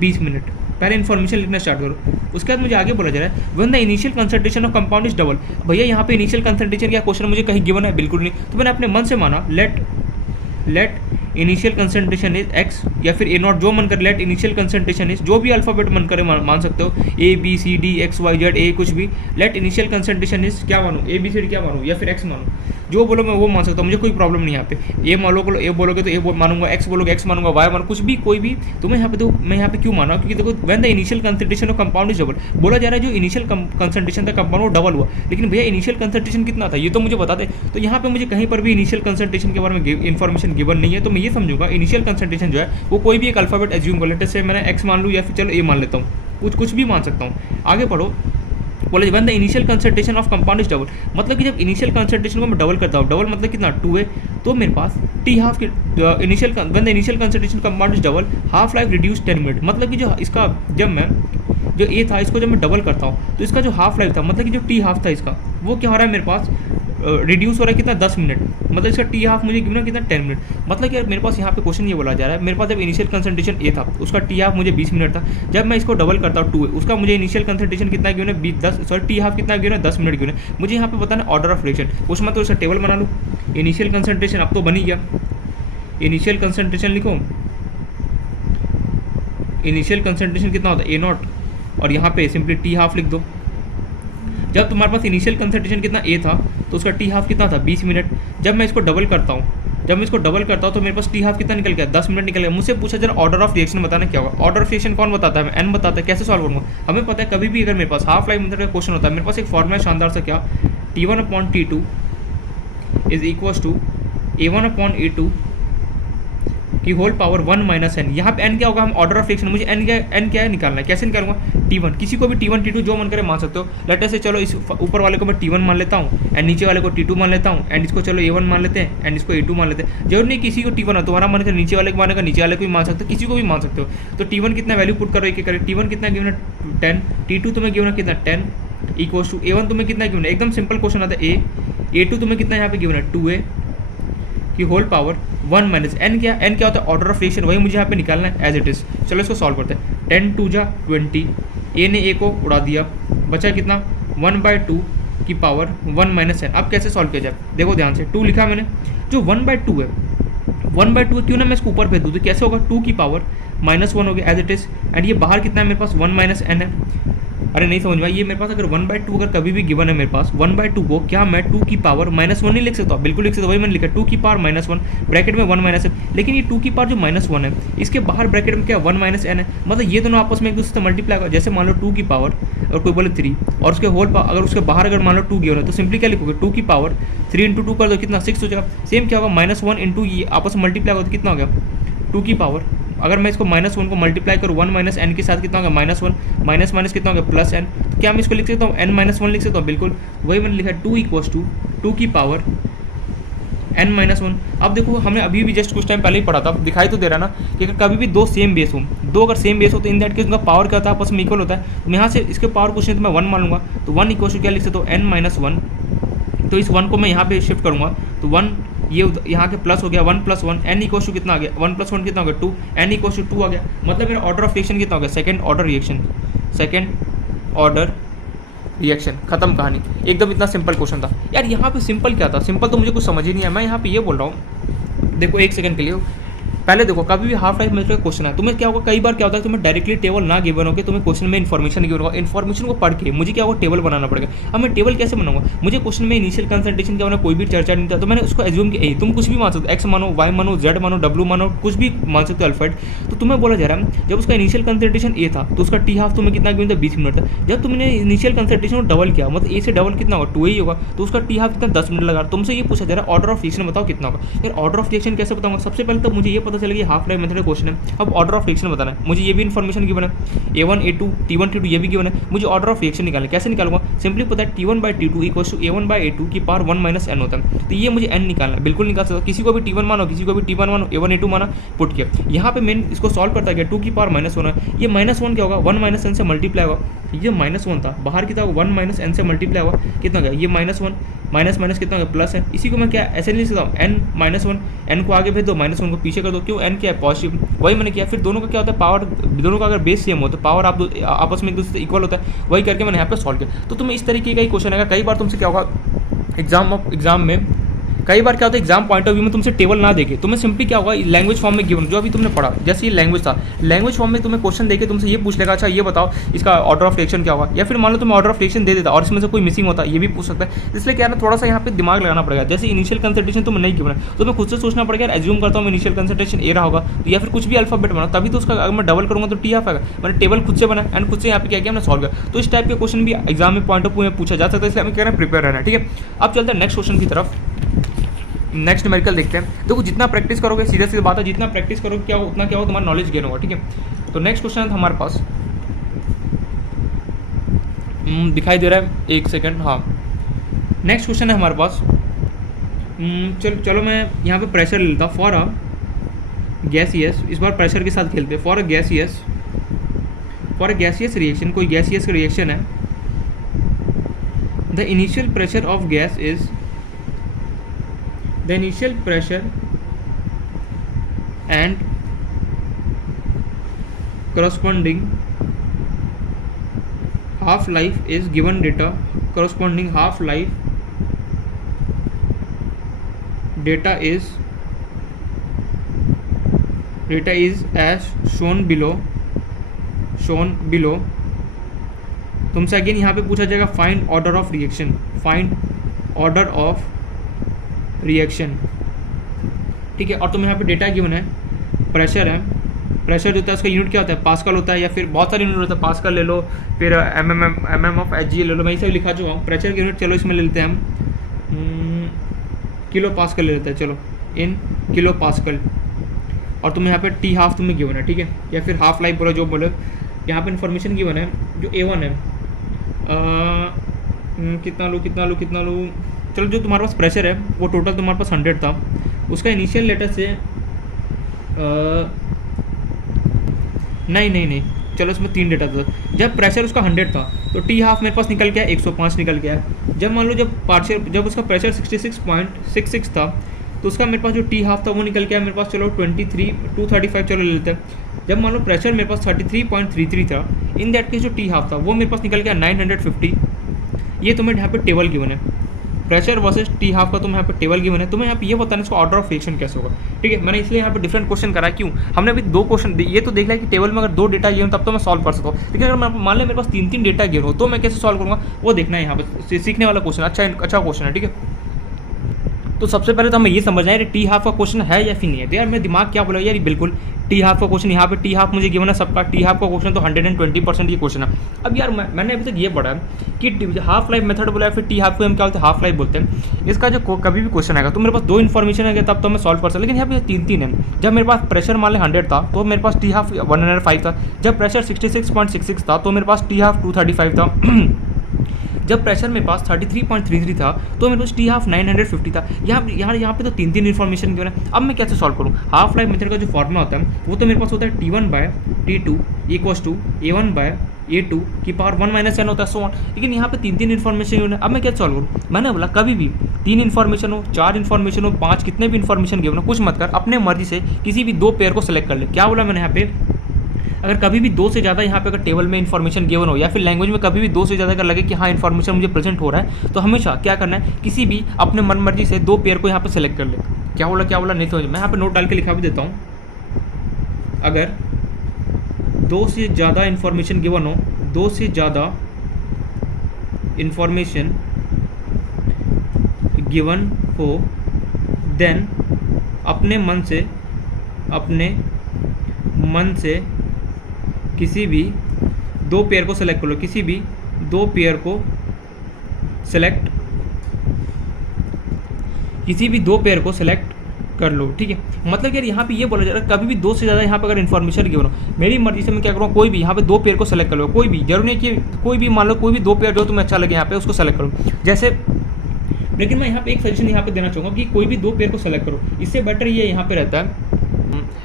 20 मिनट। पहले इन्फॉर्मेशन लिखना स्टार्ट करो। उसके बाद मुझे आगे बोला जा रहा है when the initial concentration of compound is double. भैया यहाँ पे इनिशियल कंसंट्रेशन क्या क्वेश्चन मुझे कहीं गिवन है, बिल्कुल नहीं। तो मैंने अपने मन से माना let initial concentration is X या फिर ए नॉट, जो मन करे। लेट इनिशियल कंसंट्रेशन इज, जो भी अल्फाबेट मन करे मान सकते हो, A B C D X Y Z A कुछ भी। लेट इनिशियल कंसंट्रेशन इज क्या मानूँ, ए बी सी डी क्या मानूँ या फिर एक्स मानूँ, जो बोलो मैं वो मान सकता हूँ, मुझे कोई प्रॉब्लम नहीं यहाँ पे। ए बोलोगे तो ए मानूंगा, एक्स बोलोगे एक्स मानूंगा, वाई मानूंगा, कुछ भी कोई भी। तो मैं यहाँ पे देखो मैं यहाँ पे क्यों माना, क्योंकि देखो when the initial concentration of compound is double, बोला जा रहा है जो इनिशियल कंसंट्रेशन था कंपाउंड वो डबल हुआ। लेकिन भैया इनिशियल कंसंट्रेशन कितना था ये तो मुझे बता दे। तो यहाँ पे मुझे कहीं पर भी इनिशियल कंसंट्रेशन के बारे में इन्फॉर्मेशन गिवन नहीं है। तो मैं ये समझूंगा इनिशियल कंसंट्रेशन जो है वो कोई भी एक अल्फाबेट एज्यूम कर लेते से मैंने एक्स मान लूँ या फिर चलो ए मान लेता हूँ, कुछ भी मान सकता हूँ। आगे पढ़ो, बोले when the initial concentration of compound is double, मतलब कि जब इनिशियल कंसंट्रेशन को मैं डबल करता हूँ, डबल मतलब कितना 2 है, तो मेरे पास टी हाफ की initial when the initial concentration compound is double half life reduce 10 minute. मतलब कि जो इसका जब मैं जो ए था इसको जब मैं डबल करता हूँ तो इसका जो हाफ लाइफ था मतलब कि जो टी हाफ था इसका वो क्या हो रहा है मेरे पास रिड्यूस हो रहा है कितना 10 मिनट। मतलब इसका टी हाफ मुझे गिवन कितना 10 मिनट। मतलब कि यार मेरे पास यहाँ पे क्वेश्चन ये बोला जा रहा है मेरे पास जब इनिशियल कंसंट्रेशन ए था उसका टी हाफ मुझे 20 मिनट था, जब मैं इसको डबल करता हूँ 2 है उसका मुझे इनिशियल कंसंट्रेशन कितना गिवन है टी हाफ कितना गिवन है 10 मिनट गिवन है। मुझे यहाँ पे बताना ऑर्डर ऑफ रिएक्शन, उसमें तो इसका टेबल बना लूँ। इनिशियल कंसंट्रेशन अब तो बन ही गया, इनिशियल कंसंट्रेशन लिखो, इनिशियल कंसंट्रेशन कितना होता है ए नॉट और यहाँ पे सिंपली टी हाफ लिख दो। जब तुम्हारे पास इनिशियल कंसंट्रेशन कितना ए था तो उसका टी हाफ कितना था 20 मिनट। जब मैं इसको डबल करता हूँ जब मैं इसको डबल करता हूँ तो मेरे पास टी हाफ कितना निकल गया, 10 मिनट निकल गया। मुझसे पूछा जरा ऑर्डर ऑफ रिएक्शन बताना क्या होगा। ऑर्डर ऑफ रिएक्शन कौन बताता है, एन बताता है। कैसे सॉल्व करूँगा, हमें पता है कभी भी अगर मेरे पास हाफ लाइफ मेथड का क्वेश्चन होता है, मेरे पास एक फॉर्मूला शानदार सा क्या, T1/T2 is equal to A1/A2 की होल पावर 1 माइनस एन। यहाँ पे एन क्या होगा, हम ऑर्डर ऑफ रिएक्शन, मुझे एन क्या है निकालना है। कैसे निकालूंगा, T1, किसी को भी T1 T2 जो मन करे मान सकते हो। लेट से चलो इस ऊपर वाले को मैं T1 मान लेता हूँ एंड नीचे वाले को T2 मान लेता हूँ एंड इसको चलो A1 मान लेते हैं एंड इसको A2 मान लेते हैं। जरूर नहीं किसी को T1 है, तुम्हारा मन कर नीचे वाले को मानेगा, नीचे वाले को भी मान सकते हो, किसी को भी मान सकते हो। तो T1 कितना वैल्यू पुट करो, एक करे। T1 कितना गिवन है 10, T2 तुम्हें गिवन है कितना 10 इक्वल टू A1 तुम्हें कितना गिवन है, एकदम सिंपल क्वेश्चन आता है A2 तुम्हें कितना यहाँ पे गिवन है 2A की होल पावर 1 माइनस एन। क्या एन क्या होता है, ऑर्डर ऑफ रिएक्शन, वही मुझे यहाँ पे निकालना है एज इट इज। चलो इसको सॉल्व करते हैं। 10 2 जा 20, ए ने ए को उड़ा दिया, बचा कितना 1/2 की पावर 1 माइनस एन। अब कैसे सॉल्व किया जाए, देखो ध्यान से, 2 लिखा मैंने, जो 1/2 है 1/2 क्यों ना मैं इसको ऊपर भेज दूँ, तो कैसे होगा, 2 की पावर -1 हो गया एज इट इज। एंड ये बाहर कितना है मेरे पास 1 माइनस एन है। अरे नहीं समझ में, ये मेरे पास अगर 1/2 अगर कभी भी गिवन है मेरे पास 1/2 को, क्या मैं 2 की पावर -1 नहीं लिख सकता, बिल्कुल लिख सकता, वही मैंने लिखा 2 की पावर -1 ब्रैकेट में 1 माइनस एन। लेकिन ये 2 की पावर जो -1 है इसके बाहर ब्रैकेट में क्या 1 माइनस एन है, मतलब ये दोनों आपस में एक दूसरे से मल्टीप्लाई होगा। जैसे मान लो 2 की पावर और कोई बोले 3 और उसके होल पावर, अगर उसके बाहर अगर मान लो 2 गिवन है तो सिंपली क्या लिखोगे, 2 की पावर 3 × 2 कर दो कितना 6 हो जाएगा। सेम क्या होगा, -1 × ये आपस में मल्टीप्लाई होगा तो कितना हो गया 2 की पावर, अगर मैं इसको -1 को मल्टीप्लाई करूँ 1 माइनस एन के साथ कितना होगा -1 माइनस माइनस कितना होगा प्लस एन। तो क्या मैं इसको लिख सकता हूँ n-1 लिख सकता हूँ, बिल्कुल वही मैंने लिखा 2 इक्वल्स टू 2 की पावर n-1। अब देखो हमने अभी भी जस्ट कुछ टाइम पहले ही पढ़ा था, दिखाई तो दे रहा ना कि अगर कभी भी दो सेम बेस हो, दो अगर सेम बेस हो तो इन दैट केस उनका पावर क्या होता है, आपस में इक्वल होता है। तो मैं यहाँ से इसके पावर क्वेश्चन तो मैं 1 मान लूँगा, तो 1 इक्वल्स टू क्या लिख सकता हूँ n-1। तो इस 1 को मैं यहाँ पे शिफ्ट करूँगा तो 1 ये यहाँ के प्लस हो गया 1 + 1 n इक्वल्स टू कितना आ गया 1 + 1 कितना हो गया 2 n इक्वल्स टू 2 आ गया। मतलब मेरा ऑर्डर ऑफ रिएक्शन कितना हो गया, सेकंड ऑर्डर रिएक्शन, खत्म कहानी। एकदम इतना सिंपल क्वेश्चन था यार। यहाँ पे सिंपल क्या था, सिंपल तो मुझे कुछ समझ ही नहीं है। मैं यहाँ पे ये बोल रहा हूँ, देखो एक सेकंड के लिए पहले देखो, कभी भी हाफ लाइफ मेथड का क्वेश्चन है, तुम्हें क्या होगा, कई बार क्या होता है तुम्हें डायरेक्टली टेबल ना गिवन होगा, तुम्हें क्वेश्चन में इन्फॉर्मेशन गिवन होगा, इन्फॉर्मेशन को पढ़ के मुझे क्या होगा टेबल बनाना पड़ेगा। अब मैं टेबल कैसे बनाऊंगा, मुझे क्वेश्चन में इनिशियल कंसंट्रेशन क्या होना, कोई भी चर्चा नहीं था, तो मैंने उसको एज्यूम किया तुम कुछ भी मान सकते हो, एक्स मानो, वाई मानो, जेड मानो, डब्ल्यू मानो, कुछ भी मान सकते हो अल्फाबेट। तो तुम्हें बोला जा रहा है जब उसका इनिशियल कंसंट्रेशन ए था तो उसका टी हाफ तुम्हें कितना गिवन था 20 मिनट था। जब तुमने इनिशियल कंसंट्रेशन को डबल किया, मतलब ए से डबल कितना होगा 2 ही होगा, तो उसका टी हाफ कितना 10 मिनट लगा। तुमसे ये पूछा जा रहा है ऑर्डर ऑफ रिएक्शन बताओ कितना होगा। यार ऑर्डर ऑफ रिएक्शन कैसे बताऊंगा, सबसे पहले तो मुझे ये पता चलेगा हाफ लाइफ मेथड का क्वेश्चन है। अब ऑर्डर ऑफ रिएक्शन बताना है, मुझे ये भी इन्फॉर्मेशन गिवन है, A1 A2 T1 T2 ये भी गिवन है। मुझे ऑर्डर ऑफ रिएक्शन निकालना है, कैसे निकालूंगा, सिंपली पता है T1/T2 इक्वल्स टू A1/A2 की पावर 1 माइनस एन होता है। तो ये मुझे n निकालना है, बिल्कुल निकाल सकता हूँ, किसी को भी T1 मानो, किसी को भी T1 मानो, A1 A2 माना, पुट किया। यहाँ पे मेन इसको सॉल्व करता है 2 की पावर -1 है, ये -1 क्या होगा 1 माइनस एन से मल्टीप्लाई होगा, ये -1 था, बाहर कितना होगा 1 माइनस एन से मल्टीप्लाई होगा, कितना गया ये -1 माइनस माइनस कितना होगा प्लस है। इसी को मैं क्या ऐसे नहीं लिख सकता हूँ n-1, n को आगे भेज दो, -1 को पीछे कर दो, क्यों n क्या है पॉजिटिव, वही मैंने किया। फिर दोनों का क्या होता है पावर, दोनों का अगर बेस सेम हो तो पावर आप आपस में एक दूसरे से इक्वल होता है, वही करके मैंने यहाँ पे सॉल्व किया। तो तुम्हें इस तरीके का ही क्वेश्चन आएगा। कई बार तुमसे क्या होगा एग्जाम में कई बार क्या होता है एग्जाम पॉइंट ऑफ व्यू में तुमसे टेबल ना देके तुम्हें सिंपली क्या होगा लैंग्वेज फॉर्म में गिवन, जो अभी तुमने पढ़ा, जैसे ये लैंग्वेज था, लैंग्वेज फॉर्म में तुम्हें क्वेश्चन देके तुमसे ये पूछ लेगा, अच्छा ये बताओ इसका ऑर्डर ऑफ रिएक्शन क्या होगा, या फिर मान लो तुम्हें ऑर्डर ऑफ रिएक्शन दे देता और इसमें से कोई मिसिंग होता ये भी पूछ सकता है। इसलिए क्या है ना, थोड़ा सा यहाँ पे दिमाग लगाना पड़ेगा। जैसे इनिशियल कंसंट्रेशन तुम्हें नहीं गिवन है तो मैं खुद से सोचना पड़ेगा, यार एज्यूम करता हूँ इनिशियल कंसंट्रेशन ए रहा होगा, तो या फिर कुछ भी अल्फाबेट बना, तभी तो उसका अगर मैं डबल करूँगा तो टी हाफ आएगा। मैंने टेबल खुद से बना एंड खुद से यहाँ पे क्या किया मैंने सॉल्व किया। तो इस टाइप के क्वेश्चन भी एग्जाम में पॉइंट ऑफ व्यू में पूछा जा सकता है, इसलिए हमें कह रहे हैं प्रिपेयर रहना है, ठीक है। अब चलते हैं नेक्स्ट क्वेश्चन की तरफ। नेक्स्ट न्यूमेरिकल देखते हैं। देखो जितना प्रैक्टिस करोगे, सीधा सीधा बात है, जितना प्रैक्टिस करोगे क्या हो उतना क्या हो तुम्हारा नॉलेज गेन होगा, ठीक है। तो नेक्स्ट क्वेश्चन है हमारे पास, दिखाई दे रहा है, एक सेकंड, हाँ नेक्स्ट क्वेश्चन है हमारे पास। चलो मैं यहाँ पे प्रेशर ले लेता हूँ फॉर अ गैसियस, इस बार प्रेशर के साथ खेलते हैं। फॉर अ गैसियस रिएक्शन, कोई गैसियस का रिएक्शन है, the initial pressure of gas is the initial pressure and corresponding half life is given data, corresponding half life data is as shown below। तुमसे again यहाँ पे पूछा जाएगा find order of reaction, find order of reaction. ठीक है। और तुम्हें यहाँ पे डेटा गिवन है, प्रेशर है, प्रेशर जो होता है उसका यूनिट क्या होता है, पास्कल होता है, या फिर बहुत सारे यूनिट होता है, पास्कल ले लो, फिर एम ऑफ एच जी ले लो, मैं इसे लिखा चुका हूँ। प्रेशर की यूनिट चलो इसमें ले लेते हैं हम, किलो पास्कल ले लेते हैं, चलो इन किलो पास्कल। और तुम्हें यहाँ पे टी हाफ तुम्हें गिवन है, ठीक है, या फिर हाफ लाइफ बोलो जो बोलो। यहाँ पे इन्फॉर्मेशन गिवन है जो A1 है, कितना लूँ, चलो जो तुम्हारे पास प्रेशर है वो टोटल तुम्हारे पास 100 था, उसका इनिशियल लेटर से नहीं, चलो इसमें 3 डेटा था। जब प्रेशर उसका 100 था तो टी हाफ मेरे पास निकल गया 105 निकल गया। जब मान लो जब उसका प्रेशर 66.66 था तो उसका मेरे पास जो टी हाफ था वो निकल गया मेरे पास, चलो 235 चलो ले लेते हैं। जब मान लो प्रेशर मेरे पास 33.33 था, इन दैट केस जो टी हाफ था वो मेरे पास निकल गया 950। ये तुम्हें यहाँ पे टेबल गिवन है, प्रेशर वर्सेस टी हाफ का तुम्हें यहाँ पे टेबल गिवन है। तुम्हें यहाँ पे ये बताना इसका ऑर्डर ऑफ रिएक्शन कैसे होगा, ठीक है। मैंने इसलिए यहाँ पे डिफरेंट क्वेश्चन करा, क्यों, हमने अभी 2 क्वेश्चन ये तो देख लिया कि टेबल में अगर 2 डेटा गिवन तब तो मैं सॉल्व कर सकता हूँ, लेकिन अगर मान लें मेरे पास 3 डेटा गिवन हो तो मैं कैसे सॉल्व करूँगा वो देखना है यहाँ पे, सीखने वाला क्वेश्चन, अच्छा क्वेश्चन है, ठीक है। तो सबसे पहले तो हमें ये समझना है टी हाफ का क्वेश्चन है या फिर नहीं है। तो यार मेरा दिमाग क्या बोला यार, बिल्कुल टी हाफ का क्वेश्चन, यहाँ पे टी हाफ मुझे गिवन है सबका, टी हाफ का क्वेश्चन तो 120% ये क्वेश्चन है। अब यार मैंने अभी तक ये पढ़ा कि हाफ लाइफ मेथड बोला है, फिर टी हाफ को हम क्या बोलते हैं, हाफ लाइफ बोलते हैं। इसका जो कभी भी क्वेश्चन आएगा तो मेरे पास 2 इन्फॉर्मेशन है तब तो मैं सॉल्व कर सकता, लेकिन यहाँ पे 3 है। जब मेरे पास प्रेशर मान लें 100 था तो मेरे पास टी हाफ 105 था। जब प्रेशर 66.66 था तो मेरे पास टी हाफ 235 था। जब प्रेशर मेरे पास 33.33 था तो मेरे पास टी हाफ 950 था। यहाँ पे तो 3 इन्फॉर्मेशन गिवन है। अब मैं कैसे सॉल्व करूँ, हाफ लाइफ मेथड का जो फॉर्मूला होता है वो तो मेरे पास होता है T1/T2 इक्वल्स टू A1/A2 की पावर 1 - n होता है, सो ऑन। लेकिन यहाँ पे 3 इन्फॉर्मेशन गिवन है। अब मैं क्या सॉल्व करूँ, मैंने बोला कभी भी 3 इन्फॉर्मेशन हो, 4 इन्फॉर्मेशन हो, 5, कितने भी इन्फॉर्मेशन गिवन हो, कुछ मत कर, अपने मर्जी से किसी भी 2 पेयर को सेलेक्ट कर ले। क्या बोला मैंने यहाँ पे, अगर कभी भी 2 से ज़्यादा यहाँ पे अगर टेबल में इन्फॉर्मेशन गिवन हो या फिर लैंग्वेज में कभी भी 2 से ज़्यादा अगर लगे कि हाँ इन्फॉर्मेशन मुझे प्रेजेंट हो रहा है, तो हमेशा क्या करना है, किसी भी अपने मन मर्जी से 2 पेयर को यहाँ पे सेलेक्ट कर ले। क्या बोला नहीं, तो मैं यहाँ पे नोट डाल के लिखा भी देता हूँ। अगर 2 से ज़्यादा इन्फॉर्मेशन गिवन हो, 2 से ज़्यादा इन्फॉर्मेशन गिवन हो, देन अपने मन से किसी भी 2 पेयर को सेलेक्ट कर लो, किसी भी 2 पेयर को सेलेक्ट कर लो, ठीक है। मतलब यार यहाँ पे ये बोला जा रहा है कभी भी 2 से ज़्यादा यहाँ पे अगर इन्फॉर्मेशन गिवन हो, मेरी मर्जी से मैं क्या करूँ, कोई भी यहाँ पे 2 पेयर को सेलेक्ट कर लो, कोई भी, जरूरी नहीं कि कोई भी, मान लो कोई भी 2 पेयर जो तुम्हें अच्छा लगे यहाँ पे उसको सेलेक्ट करो। जैसे लेकिन मैं यहाँ पे एक सजेशन यहाँ पे देना चाहूँगा कि कोई भी 2 पेयर को सेलेक्ट करो, इससे बेटर ये यहाँ पे रहता है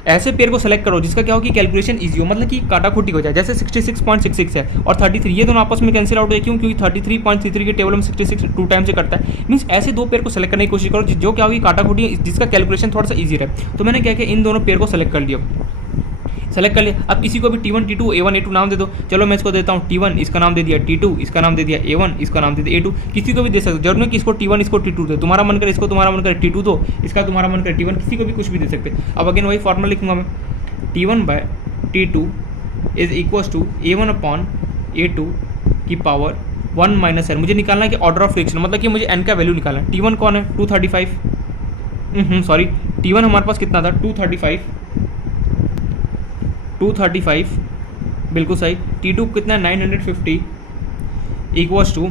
ऐसे पेयर को सेलेक्ट करो जिसका क्या हो कि कैलकुलेशन इजी हो, मतलब कि काटाखोटी हो जाए। जैसे 66.66 है और 33, ये दोनों आपस में कैंसिल आउट हो, क्यों, क्योंकि 33.33 के टेबल में 66 2 टाइम से करता है। मीन्स ऐसे 2 पेयर को सेलेक्ट करने की कोशिश करो जो क्या होगी काटाखोटी, जिसका कैलकुलेशन थोड़ा सा ईजी रहे। तो मैंने क्या किया, इन दोनों पेयर को सेलेक्ट कर लिया। अब किसी को भी T1 T2 A1 A2 नाम दे दो। चलो मैं इसको देता हूँ T1, इसका नाम दे दिया T2, इसका नाम दे दिया A1, इसका नाम दे दिया A2। किसी को भी दे सकते हो, जरूर नहीं कि इसको T1 इसको T2 दे, तुम्हारा मन करे इसको, तुम्हारा मन करे T2 दो, इसका तुम्हारा मन करे T1, किसी को भी कुछ भी दे सकते। अब अगेन वही फॉर्मूला लिखूंगा मैं, T1/T2 is equals to A1/A2 की पावर 1 - n। मुझे निकालना है कि ऑर्डर ऑफ रिएक्शन, मतलब कि मुझे n का वैल्यू निकालना है। T1 कौन है, 235, सॉरी T1 हमारे पास कितना था, 235 बिल्कुल सही। T2 कितना है, 950 इक्वल्स टू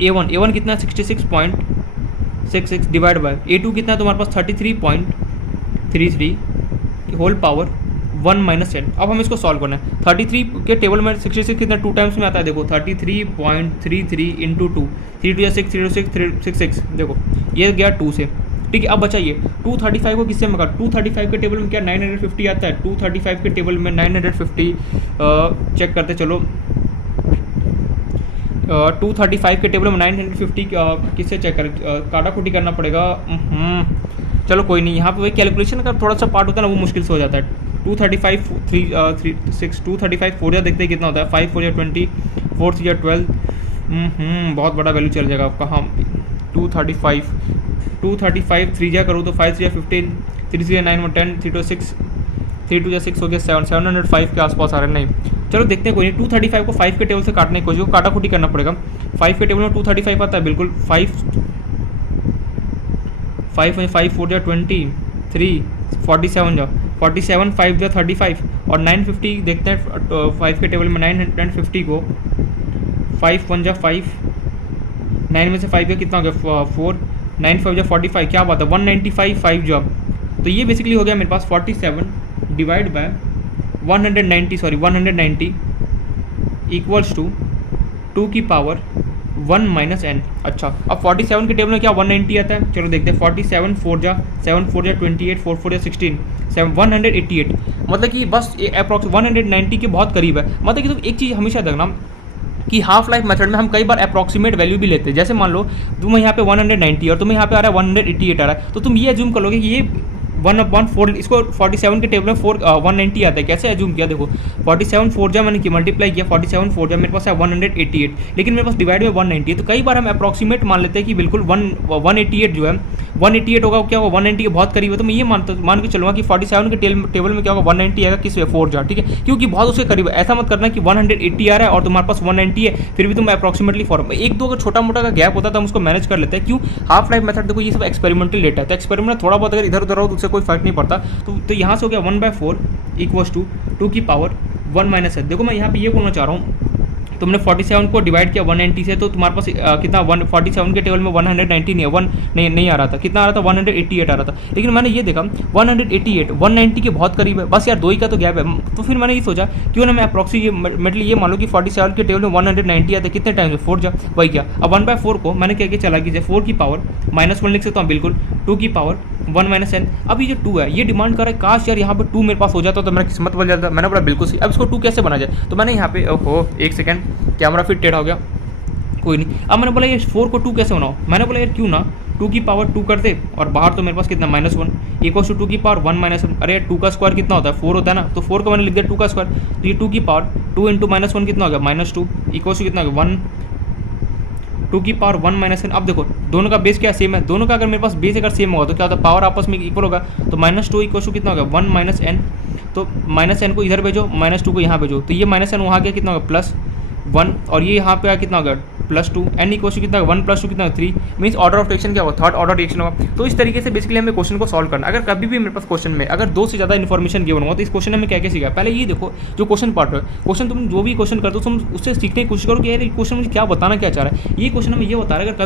A1 कितना है, 66.66 डिवाइड बाय A2 कितना है तुम्हारे पास, 33.33 होल पावर 1 - n। अब हम इसको सॉल्व करना है। 33 के टेबल में 66 कितना 2 टाइम्स में आता है, देखो 33.33 इंटू 2, 3 2 6 3 6 66, देखो ये गया 2 से, ठीक है। अब बचाइए 235 को किससे में कर, 235 के टेबल में क्या 950 आता है, 235 के टेबल में 950 चेक करते चलो, 235 के टेबल में 950 किससे चेक कर, काटाकुटी करना पड़ेगा। चलो कोई नहीं, यहाँ पे वही कैलकुलेशन का थोड़ा सा पार्ट होता है ना, वो मुश्किल से हो जाता है। 235 235 4 या देखते हैं कितना होता है, 5 4 20, 4 3 12, बहुत बड़ा वैल्यू चल जाएगा आपका। हाँ 235 3 जा करूँ तो 5 3 15, 3 3 9 10, 3 2 6, 3 2 6 हो गया 705 के आसपास आ रहे हैं। नहीं चलो देखते हैं, कोई नहीं। 235 को 5 के टेबल से काटने की कोशिश, काटाकुटी करना पड़ेगा। 5 के टेबल में 235 आता है, बिल्कुल 5 5 4 जा 20, 3 47 जा 47, 5 जा 35 और 950 देखते हैं 5 के टेबल में 950 को 5 1 जा 5, 9 में से 5 का कितना हो गया 4, 9 5 जा 45, क्या बात है 195 5 जा। तो ये बेसिकली हो गया मेरे पास 47 डिवाइड बाय 190 इक्वल्स टू 2 की पावर 1 माइनस एन। अच्छा, अब 47 के टेबल में क्या 190 आता है, चलो देखते हैं। 47 4 जा 7 4 जा 28, 4 4 जा 16, 188, मतलब कि बस अप्रॉक्स 190 के बहुत करीब है। मतलब कि तुम एक चीज़ हमेशा देखना कि हाफ लाइफ मेथड में हम कई बार अप्रॉक्सीमेट वैल्यू भी लेते हैं। जैसे मान लो तुम्हें यहाँ पे 190 और तुम्हें यहाँ पे आ रहा है 188 आ रहा है, तो तुम ये एज्यूम कर लोगे कि ये 1/4, इसको 47 के टेबल में 190 आता है। कैसे एज्यूम किया, देखो 47 4 जा मैंने मल्टीप्लाई किया, 47 4 जा मेरे पास है 188, लेकिन मेरे पास डिवाइड में 190 है। तो कई बार हम अप्रॉक्सीमेट मान लेते हैं कि बिल्कुल 188 जो है 188 होगा, क्या होगा 190 के बहुत करीब है। तो मैं ये मान के चलूँगा कि 47 के टेबल में क्या होगा 190 आएगा, किस 4 जा, ठीक है, क्योंकि बहुत उसके करीब है। ऐसा मत करना कि 180 आ रहा है और तुम्हारे पास 190 है फिर भी तुम अप्रॉक्सीमेटली फॉर्म एक दो अगर छोटा मोटा का गैप होता है तो हम उसको मैनेज कर लेते हैं। क्यों, हाफ लाइफ मेथड देखो ये सब एक्सपेरिमेंटल डेटा है, तो एक्सपेरिमेंट थोड़ा बहुत अगर इधर उधर हो तो उससे कोई फर्क नहीं पड़ता। तो यहाँ से हो गया 1/4 इक्वल्स टू 2 की पावर 1 माइनस है। देखो मैं यहाँ पे ये बोलना चाह रहा हूँ, तुमने 47 को डिवाइड किया 190 से, तो तुम्हारे पास कितना 47 के टेबल में 190 नहीं है, 1 नहीं आ रहा था, कितना आ रहा था 188 आ रहा था। लेकिन मैंने ये देखा 188 190 के बहुत करीब है, बस यार 2 ही का तो गैप है। तो फिर मैंने ये सोचा क्यों ना मैं अप्रॉक्सीमेटली ये मान लो कि 47 के टेबल में 190 आता है, कितने टाइम से 4 जा, वही क्या। अब 1/4 को मैंने क्या किया, चला कीजिए 4 की पावर -1 लिख सकता हूँ बिल्कुल, 2 की पावर 1 माइनस एन। अब ये जो 2 है ये डिमांड कर रहा है काश यार यहाँ पे 2 मेरे पास हो जाता तो मेरा किस्मत बन जाता। मैंने बोला बिल्कुल सही। अब इसको 2 कैसे बना जाए, तो मैंने यहाँ पे ओहो एक सेकंड कैमरा फिर टेढ़ा हो गया, कोई नहीं। अब मैंने बोला ये 4 को 2 कैसे बनाओ, मैंने बोला यार क्यों ना 2 की पावर 2 कर दे और बाहर तो मेरे पास कितना -1 इक्वल्स टू 2 की पावर 1 माइनस 1। अरे 2 का स्क्वायर कितना होता है 4 होता है ना, तो 4 को मैंने लिख दिया 2 का स्क्वायर। तो ये 2 की पावर 2 इंटू -1 कितना हो गया -2 इक्वल्स टू कितना हो गया 1, 2 की पावर 1 माइनस एन। अब देखो दोनों का बेस क्या सेम है, दोनों का अगर मेरे पास बेस अगर सेम होगा तो क्या होता है पावर आपस में इक्वल होगा। तो -2 इक्वल्स टू कितना होगा 1 माइनस एन। तो माइनस एन को इधर भेजो, -2 को यहाँ भेजो, तो ये -n वहाँ गया कितना होगा +1 और ये यहाँ पे आया कितना होगा +2। एन इक्वल टू कितना 1 + 2 कितना 3, मीन्स ऑर्डर ऑफ रिएक्शन क्या होगा थर्ड ऑर्डर रिएक्शन होगा। तो इस तरीके से बेसिकली हमें क्वेश्चन को सॉल्व करना। अगर कभी भी मेरे पास क्वेश्चन में अगर 2 से ज़्यादा इन्फॉर्मेशन गिवन होगा तो इस क्वेश्चन में क्या क्या सीखा, पहले ये देखो जो क्वेश्चन पार्ट है, क्वेश्चन तुम जो भी क्वेश्चन करते हो तुम उससे सीखने की कोशिश करो कि यार ये क्वेश्चन मुझे क्या बताना क्या चाह रहा है। ये क्वेश्चन हमें ये बता रहा है अगर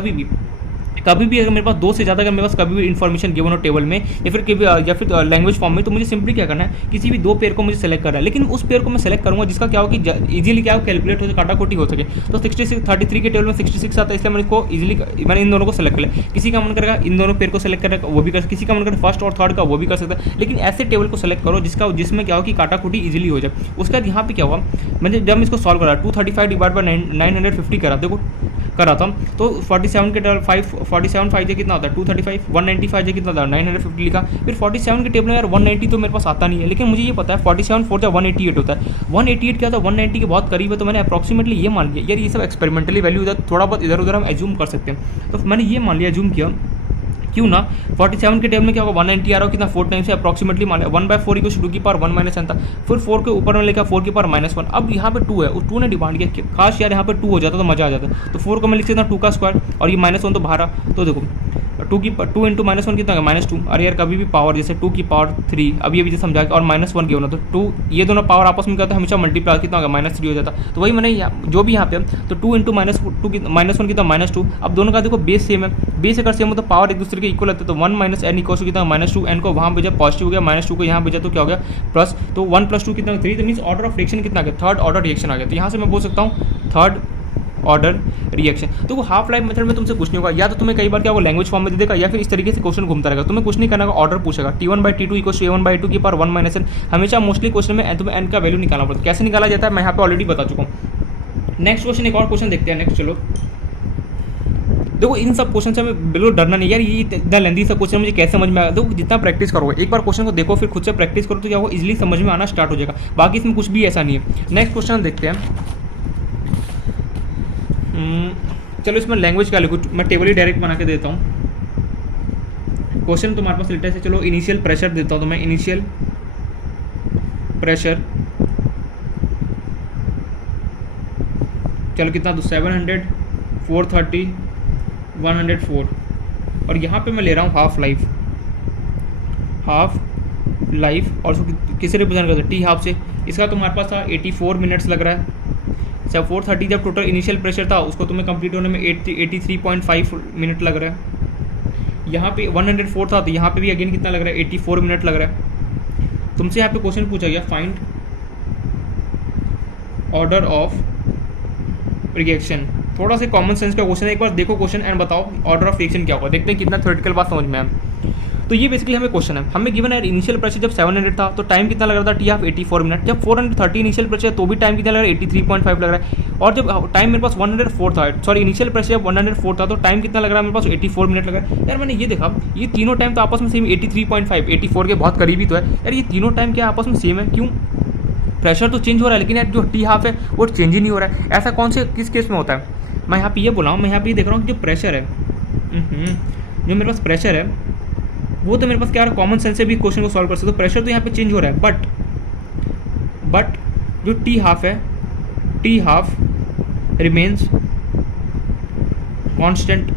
कभी भी अगर मेरे पास 2 से ज़्यादा अगर मेरे पास कभी भी इन्फॉर्मेशन गिवन हो टेबल में या फिर लैंग्वेज फॉर्म में, तो मुझे सिंपली क्या करना है किसी भी 2 पेयर को मुझे सेलेक्ट करना है। लेकिन उस पेयर को मैं सेलेक्ट करूँगा जिसका क्या हो कि इजीली क्या हो कैलकुलेट हो सके, काटाकोटी हो सके। तो 33 के टेबल में 66 आता है, इसलिए मैंने इन दोनों को सेलेक्ट किया। किसी का मन करेगा इन दोनों पेयर को सेलेक्ट करेगा वो भी कर, किसी का मन करेगा फर्स्ट और थर्ड का वो भी कर सकता है। लेकिन ऐसे टेबल को सेलेक्ट करो जिसमें क्या हो कि काटाकोटी इजीली हो जाए। उसके बाद यहाँ पे क्या हुआ, मैंने जब इसको सॉल्व करा 235 डिवाइड बाय 950 करा था, तो 47 के टेबल 47 5 कितना होता है 235, 195 कितना होता है 950 लिखा। फिर 47 के टेबल में यार 190 तो मेरे पास आता नहीं है, लेकिन मुझे ये पता है 47 4 188 होता है। 188 क्या होता है 190 के बहुत करीब है, तो मैंने अप्रॉक्सीमेटली ये मान लिया यार ये सब एक्सपेरिमेंटली वैल्यू होता है, थोड़ा बहुत इधर उधर हम एज्यूम कर सकते हैं। तो मैंने ये मान लिया एज्यूम किया क्यों ना 47 के टेबल में क्या होगा 190 आ रहा हो कितना 4 टाइम से अप्रॉक्सीमेटली मान लिया 1/4 इक्वल टू 2 की पावर 1 माइनस एन था। फिर 4 के ऊपर में लिखा 4 की पावर -1। अब यहाँ पे 2 है, उस 2 ने डिमांड किया खास यार यहाँ पे 2 हो जाता तो मजा आ जाता। तो 4 को मैं लिख सकता हूँ 2 का स्क्वायर और ये -1 तो बाहर आ। तो देखो 2 इंटू -1 कितना है -2। अरे यार कभी भी पावर जैसे 2 की पावर 3 अब ये भी जैसे समझा और -1 की होना, तो 2 ये दोनों पावर आपस में क्या होता है हमेशा मल्टीप्लाई कितना होगा -3 हो जाता। तो वही मैंने जो भी यहाँ पे तो 2 इंटू -1 कितना -2। अब दोनों का देखो बेस सेम है, बेस अगर सेम हो तो पावर एक दूसरे के इक्वल होते हैं। तो 1 माइनस एन इक्वल टू कितना -2, एन को वहाँ भेजा पॉजिटिव हो गया, -2 को यहाँ भेजा तो क्या हो गया प्लस। तो 1 + 2 कितना 3, तो मीन्स ऑर्डर ऑफ रिएक्शन कितना आ गया थर्ड ऑर्डर रिएक्शन आ गया। तो यहाँ से मैं बोल सकता हूँ थर्ड ऑर्डर रिएक्शन। तो वो हाफ लाइफ मेथड में तुमसे कुछ नहीं होगा, या तो तुम्हें कई बार क्या वो लैंग्वेज फॉर्म में दे देगा या फिर इस तरीके से क्वेश्चन घूमता रहेगा। तुम्हें कुछ नहीं करना, ऑर्डर पूछेगा T1/T2 = A1/2 की पावर 1 माइनस एन। हमेशा मोस्टली क्वेश्चन में तुम्हें एन का वैल्यू निकालना पड़ता है। कैसे निकाला जाता है मैं यहाँ पे ऑलरेडी बता चुका हूँ। नेक्स्ट क्वेश्चन, एक और क्वेश्चन देखते हैं। नेक्स्ट चलो देखो इन सब क्वेश्चन से हमें बिल्कुल डरना नहीं यार, ये इतना लेंथी सा क्वेश्चन मुझे कैसे समझ में आया। देखो जितना प्रैक्टिस करोगे, एक बार क्वेश्चन को देखो फिर खुद से प्रैक्टिस करो तो क्या वो इजीली समझ में आना स्टार्ट हो जाएगा। बाकी इसमें कुछ भी ऐसा नहीं है। नेक्स्ट क्वेश्चन देखते हैं। चलो इसमें लैंग्वेज क्या लिखूँ, मैं टेबल ही डायरेक्ट बना के देता हूँ। क्वेश्चन तुम्हारे पास लिखा है, चलो इनिशियल प्रेशर देता हूँ तो मैं इनिशियल प्रेशर चलो कितना तो 700, 430, 104 और यहाँ पे मैं ले रहा हूँ हाफ लाइफ और उसको किसे रिप्रेजेंट करता है, टी हाफ से। इसका तुम्हारे पास था 84 मिनट्स लग रहा है। जब 430 जब टोटल इनिशियल प्रेशर था उसको तुम्हें कंप्लीट होने में 83.5 मिनट लग रहा है। यहाँ पे 104 था तो यहाँ पे भी अगेन कितना लग रहा है, 84 मिनट लग रहा है। तुमसे यहाँ पे क्वेश्चन पूछा गया फाइंड ऑर्डर ऑफ रिएक्शन। थोड़ा सा कॉमन सेंस का क्वेश्चन है, एक बार देखो क्वेश्चन एंड बताओ ऑर्डर ऑफ रिएक्शन क्या होगा। देखते हैं कितना थ्योरेटिकल बात समझ में है। तो ये बेसिकली हमें क्वेश्चन है, हमें गिवन है इनिशियल प्रेशर जब 700 था तो टाइम कितना लग रहा था, टी हाफ 84 मिनट। जब 430 इनिशियल प्रेशर तो भी टाइम कितना लग रहा है, 83.5 लग रहा है। और जब टाइम मेरे पास 104 था, सॉरी इनिशियल प्रेशर जब 104 था तो टाइम कितना लग रहा है मेरे पास, 84 मिनट लग रहा है। यार मैंने ये देखा ये तीनों टाइम तो आपस में सेम 83.5 84 के बहुत करीबी तो है यार, ये तीनों टाइम क्या आपस में सेम है, क्यों? प्रेशर तो चेंज हो रहा है लेकिन यार जो टी हाफ है वो चेंज ही नहीं हो रहा है। ऐसा कौन से किस केस में होता है? मैं यहाँ पे ये बोला हूँ, मैं यहाँ पे देख रहा हूँ कि जो प्रेशर है जो मेरे पास प्रेशर है वो तो मेरे पास क्या कॉमन सेंस से भी क्वेश्चन को सॉल्व कर सकते हो। प्रेशर तो यहाँ पे चेंज हो रहा है बट जो टी हाफ है, टी हाफ रिमेन्स कांस्टेंट।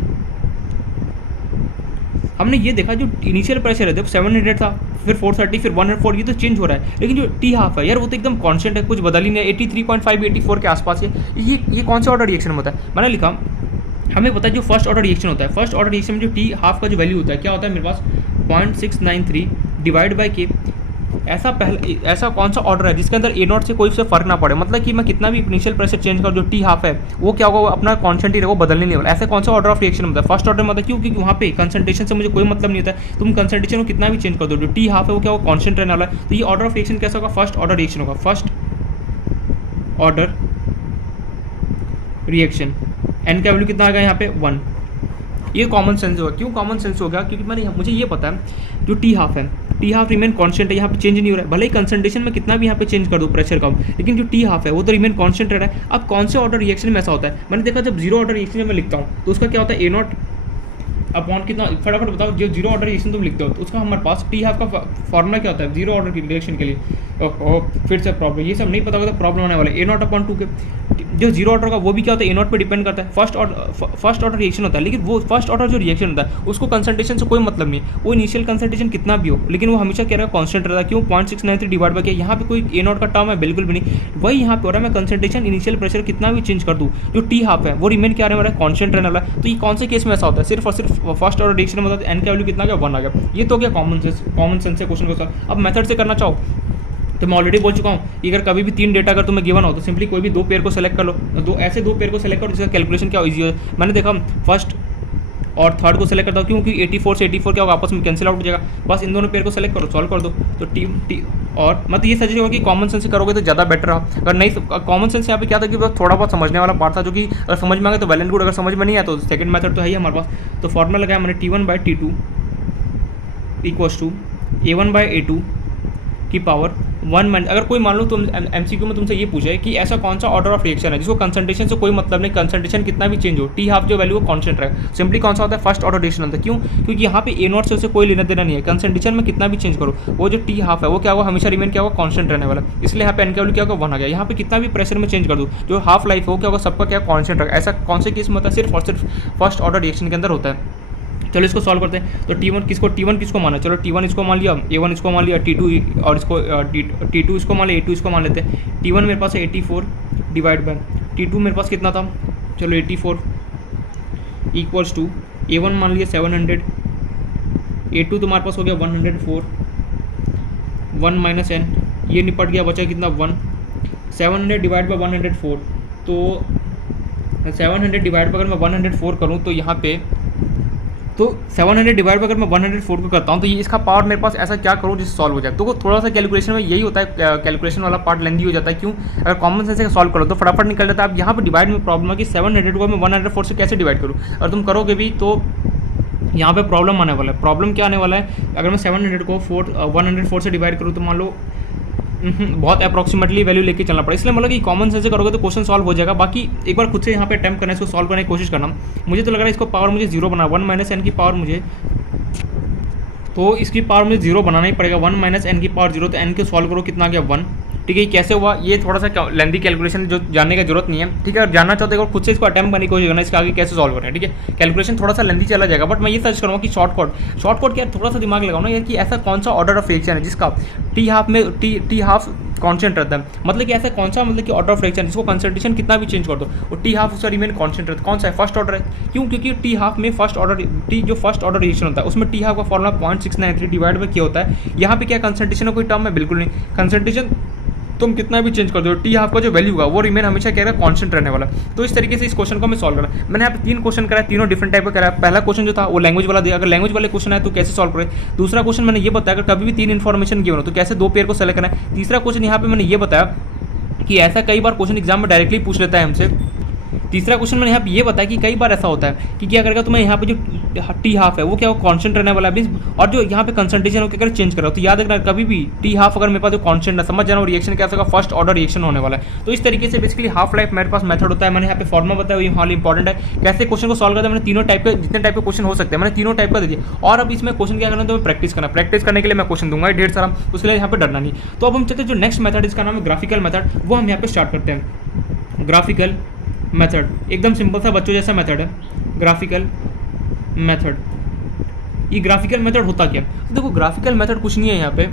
हमने ये देखा जो इनिशियल प्रेशर है जब 700 था, फिर 430, फिर 104, ये तो चेंज हो रहा है। लेकिन जो टी हाफ है यार वो तो एकदम कांस्टेंट है, कुछ बदल ही नहीं है, 83.5 84 के आसपास है। ये कौन सा ऑर्डर रिएक्शन होता है? मैंने लिखा हमें पता है जो फर्स्ट ऑर्डर रिएक्शन होता है, फर्स्ट ऑर्डर रिएक्शन में जो टी हाफ का जो वैल्यू होता है क्या होता है मेरे पास 0.693 डिवाइड बाई के। ऐसा कौन सा ऑर्डर है जिसके अंदर ए नॉट से कोई से फर्क ना पड़े, मतलब कि मैं कितना भी इनिशियल प्रेशर चेंज करूँ जो टी हाफ है वो क्या होगा, वो अपना कॉन्स्टेंट ही रहेगा, बदलने नहीं वाला। ऐसा कौन सा ऑर्डर ऑफ रिएक्शन होता है? फर्स्ट ऑर्डर में होता है, क्योंकि वहाँ पे कंसंट्रेशन से मुझे कोई मतलब नहीं होता है। तुम कंसंट्रेशन को कितना भी चेंज कर दो, जो टी हाफ है वो क्या होगा, कॉन्स्टेंट रहने वाला है। तो ये ऑर्डर ऑफ रिएक्शन कैसा होगा? फर्स्ट ऑर्डर रिएक्शन होगा, फर्स्ट ऑर्डर रिएक्शन। एन का वैल्यू कितना आ गया यहाँ पे 1। ये कॉमन सेंस होगा। क्यों कॉमन सेंस हो गया? क्योंकि मुझे ये पता है जो टी हाफ है, टी हाफ रिमेन कांस्टेंट है, यहाँ पे चेंज नहीं हो रहा है। भले ही कंसंट्रेशन में कितना भी यहाँ पे चेंज कर दो प्रेशर का, लेकिन जो टी हाफ है वो तो रिमेन कांस्टेंट रह रहा है। अब कौन से ऑर्डर रिएक्शन में ऐसा होता है? मैंने देखा जब जीरो ऑर्डर रिएक्शन में मैं लिखता हूँ तो उसका क्या होता है, ए नॉट अपॉन कितना, फटाफट बताओ। जो जीरो ऑर्डर रिएक्शन तुम लिखते हो तो उसका हमारे पास टी हाफ का फॉर्मूला क्या होता है जीरो ऑर्डर रिएक्शन के लिए? फिर से प्रॉब्लम, ये सब नहीं पता होगा तो प्रॉब्लम होने वाला है। ए नॉट अपॉन 2 के जो जीरो ऑर्डर का वो भी क्या होता है, ए नॉट पे डिपेंड करता है। फर्स्ट ऑर्डर रिएक्शन होता है, लेकिन वो फर्स्ट ऑर्डर जो रिएक्शन होता है उसको कंसंट्रेशन से कोई मतलब नहीं है। वो इनिशियल कंसंट्रेशन कितना भी हो लेकिन वो हमेशा कह रहा है कांस्टेंट रहता है। क्यों? 0.693 डिवाइड बाय, यहाँ पे कोई ए नॉट का टर्म है बिल्कुल भी नहीं। वही यहाँ पे हो रहा है, मैं कंसंट्रेशन इनिशियल प्रेशर कितना भी चेंज कर दूँ, जो टी हाफ है वो रिमेन क्या रहने वाला है, कांस्टेंट रहने वाला है। तो ये कौन से केस में ऐसा होता है? सिर्फ और सिर्फ फर्स्ट ऑर्डर रिएक्शन में होता है। एन का वैल्यू कितना गया, 1 आ गया। ये तो क्या कॉमन सेंस से क्वेश्चन को सॉल्व। अब मेथड से करना चाहो तो मैं ऑलरेडी बोल चुका हूँ कि अगर कभी भी 3 डेटा अगर तुम्हें गिवन हो तो सिंपली कोई भी 2 पेयर को सेलेक्ट कर लो, ऐसे 2 पेयर को सेलेक्ट करो जिसका कैलकुलेशन क्या ईजी हो। मैंने देखा फर्स्ट और थर्ड को सेलेक्ट करता हूँ, क्योंकि 84 से 84 क्या होगा, आपस में कैंसिल आउट हो जाएगा। बस इन दोनों पेयर को सेलेक्ट करो, सॉल्व कर दो। तो टी और मतलब ये सजेस्ट होगा कि कॉमन सेंस से करोगे तो ज़्यादा बेटर रहा। अगर नहीं, कॉमन सेंस यहाँ पे क्या था कि बस थोड़ा बहुत समझने वाला पार्ट था, जो कि अगर समझ में आ गया तो वेल एंड गुड, अगर समझ में नहीं आया तो सेकंड मेथड तो है ही हमारे पास। तो फॉर्मूला लगाया मैंने T1/T2 इक्वल्स टू A1/A2 की पावर 1। अगर कोई मान लो तुम MCQ में तुमसे ये पूछे कि ऐसा कौन सा ऑर्डर ऑफ रिएक्शन है जिसको कंसंट्रेशन से कोई मतलब नहीं, कंसंट्रेशन कितना भी चेंज हो, टी हाफ जो वैल्यू वो कांस्टेंट रहे, सिंपली कौन सा होता है, फर्स्ट ऑर्डर रिएक्शन होता है। क्यों? क्योंकि यहाँ पे ए नॉट से उसे कोई लेना देना नहीं है। कंसंट्रेशन में कितना भी चेंज करो, वो जो टी हाफ है वो क्या होगा, हमेशा रिमेन क्या होगा, कांस्टेंट रहने वाला। इसलिए यहाँ पे एन का वैल्यू क्या होगा, 1 आ गया। यहाँ पे कितना भी प्रेशर में चेंज कर दूँ, जो हाफ लाइफ हो क्या होगा, सबका क्या कांस्टेंट रहेगा। ऐसा कौन से केस में होता है? सिर्फ और सिर्फ फर्स्ट ऑर्डर रिएक्शन के अंदर होता है। चलो इसको सॉल्व करते हैं। तो T1 किसको माना, चलो T1 इसको मान लिया, A1 इसको मान लिया, T2 और इसको T2 इसको मान लिया, A2 इसको मान लेते हैं। T1 मेरे पास है 84 डिवाइड बाय T2 मेरे पास कितना था, चलो 84 इक्वल्स टू A1 मान लिया 700, A2 तुम्हारे पास हो गया 104, 1 माइनस n, ये निपट गया, बचा कितना 1। 700 डिवाइड बाय 104, तो 700 डिवाइड बाय अगर मैं 104 करूँ तो यहाँ पे तो 700 डिवाइड अगर मैं 104 को करता हूँ तो ये इसका पावर मेरे पास ऐसा क्या करूँ जिससे सॉल्व हो जाए। तो थोड़ा सा कैलकुलेशन में यही होता है, कैलकुलेशन वाला पार्ट लेंदी हो जाता है। क्यों? अगर कॉमन सेंस से सॉल्व करो तो फटाफट निकल जाता है। अब यहाँ पर डिवाइड में प्रॉब्लम है कि 700 को मैं 104 से कैसे डिवाइड करूँ। अगर तुम करोगे भी तो यहाँ पे प्रॉब्लम आने वाला है। प्रॉब्लम क्या आने वाला है, अगर मैं 700 को 104 से डिवाइड करूँ तो मान लो बहुत अप्रॉक्सीमेटली वैल्यू लेके चलना पड़ा। इसलिए मतलब कि कॉमन सेंस से करोगे तो क्वेश्चन सॉल्व हो जाएगा। बाकी एक बार खुद से यहाँ पे अटेम्प्ट करना, इसको सॉल्व करने की कोशिश करना। मुझे तो लग रहा है इसको पावर मुझे 0 बना, 1 माइनस एन की पावर मुझे, तो इसकी पावर मुझे 0 बनाना ही पड़ेगा। 1 माइनस एन की पावर 0, तो एन को सॉल्व करो कितना आ गया 1, ठीक है, कैसे हुआ ये थोड़ा सा लेंदी कैलकुलेशन जो जानने की जरूरत नहीं है, ठीक है। अगर जानना चाहते हो खुद से इसको अटैम्प्ट करने की कोशिश करना, इसके आगे कैसे सॉल्व करें, ठीक है। कैलकुलेशन थोड़ा सा लेंदी चला जाएगा, बट मैं ये सर्च करूँगा कि शॉर्टकट क्या, थोड़ा सा दिमाग लगाओ ना यार कि ऐसा कौन सा ऑर्डर ऑफ फ्रैक्शन है जिसका टी हाफ में टी हाफ कांस्टेंट रहता है, मतलब कि ऐसा कौन सा, मतलब कि ऑर्डर ऑफ फ्रैक्शन जिसको कंसंट्रेशन कितना भी चेंज कर दो और टी हाफ उसका रिमेन कांस्टेंट रहता है। कौन सा है? फर्स्ट ऑर्डर है। क्यों? क्योंकि टी हाफ में फर्स्ट ऑर्डर जो फर्स्ट ऑर्डर रिएक्शन होता है उसमें टी हाफ का फॉर्मूला 0.693 डिवाइड बाय क्या होता है। यहाँ पे क्या कंसंट्रेशन का कोई टर्म है? बिल्कुल नहीं। कंसंट्रेशन तुम कितना भी चेंज कर दो, टी हाफ का जो वैल्यू होगा वो रिमेन हमेशा क्या रहेगा? कांस्टेंट रहने वाला। तो इस तरीके से इस क्वेश्चन को मैं सॉल्व करा। मैंने यहाँ पे 3 क्वेश्चन कराया, तीनों डिफरेंट टाइप का कराया। पहला क्वेश्चन जो था वो लैंग्वेज वाला दिया, अगर लैंग्वेज वाले क्वेश्चन है तो कैसे सॉल्व करें। दूसरा क्वेश्चन मैंने ये बताया अगर कभी भी 3 इन्फॉर्मेशन गिवन हो तो कैसे 2 पेयर को सेलेक्ट करना है। तीसरा क्वेश्चन यहाँ पे मैंने ये बताया कि ऐसा कई बार क्वेश्चन एग्जाम में डायरेक्टली पूछ लेता है हमसे। तीसरा क्वेश्चन मैंने यहाँ पे ये बताया कि कई बार ऐसा होता है कि क्या करेगा तुम्हें यहाँ पे जो टी हाफ है वो क्या कांस्टेंट रहने वाला है, और जो यहाँ पे कंसंट्रेशन हो क्या चेंज करो। तो याद रखना कभी भी टी हाफ अगर मेरे पास जो कांस्टेंट है, समझ जाना रिएक्शन क्या होगा, फर्स्ट ऑर्डर रिएक्शन होने वाला है। तो इस तरीके से बेसिकली हाफ लाइफ मेरे पास मेथड होता है। मैंने यहाँ पे फॉर्मुला बताया, ये हाल इंपॉर्टेंट है। कैसे क्वेश्चन को सॉल्व करता है, मैंने तीनों टाइप के जितने टाइप के क्वेश्चन हो सकते हैं मैंने तीनों टाइप का दे दिया। और अब इसमें क्वेश्चन क्या करना है तो प्रैक्टिस करना। प्रैक्टिस करने के लिए मैं क्वेश्चन दूंगा ढेर सारा, उसके लिए यहाँ पे डरना नहीं। तो अब हम चलते जो नेक्स्ट मेथड इसका नाम है ग्राफिकल मेथड, वो हम यहाँ पे स्टार्ट करते हैं। ग्राफिकल मेथड एकदम सिंपल सा बच्चों जैसा मेथड है। ग्राफिकल मेथड, ये ग्राफिकल मेथड होता क्या? तो देखो ग्राफिकल मेथड कुछ नहीं है यहाँ पे।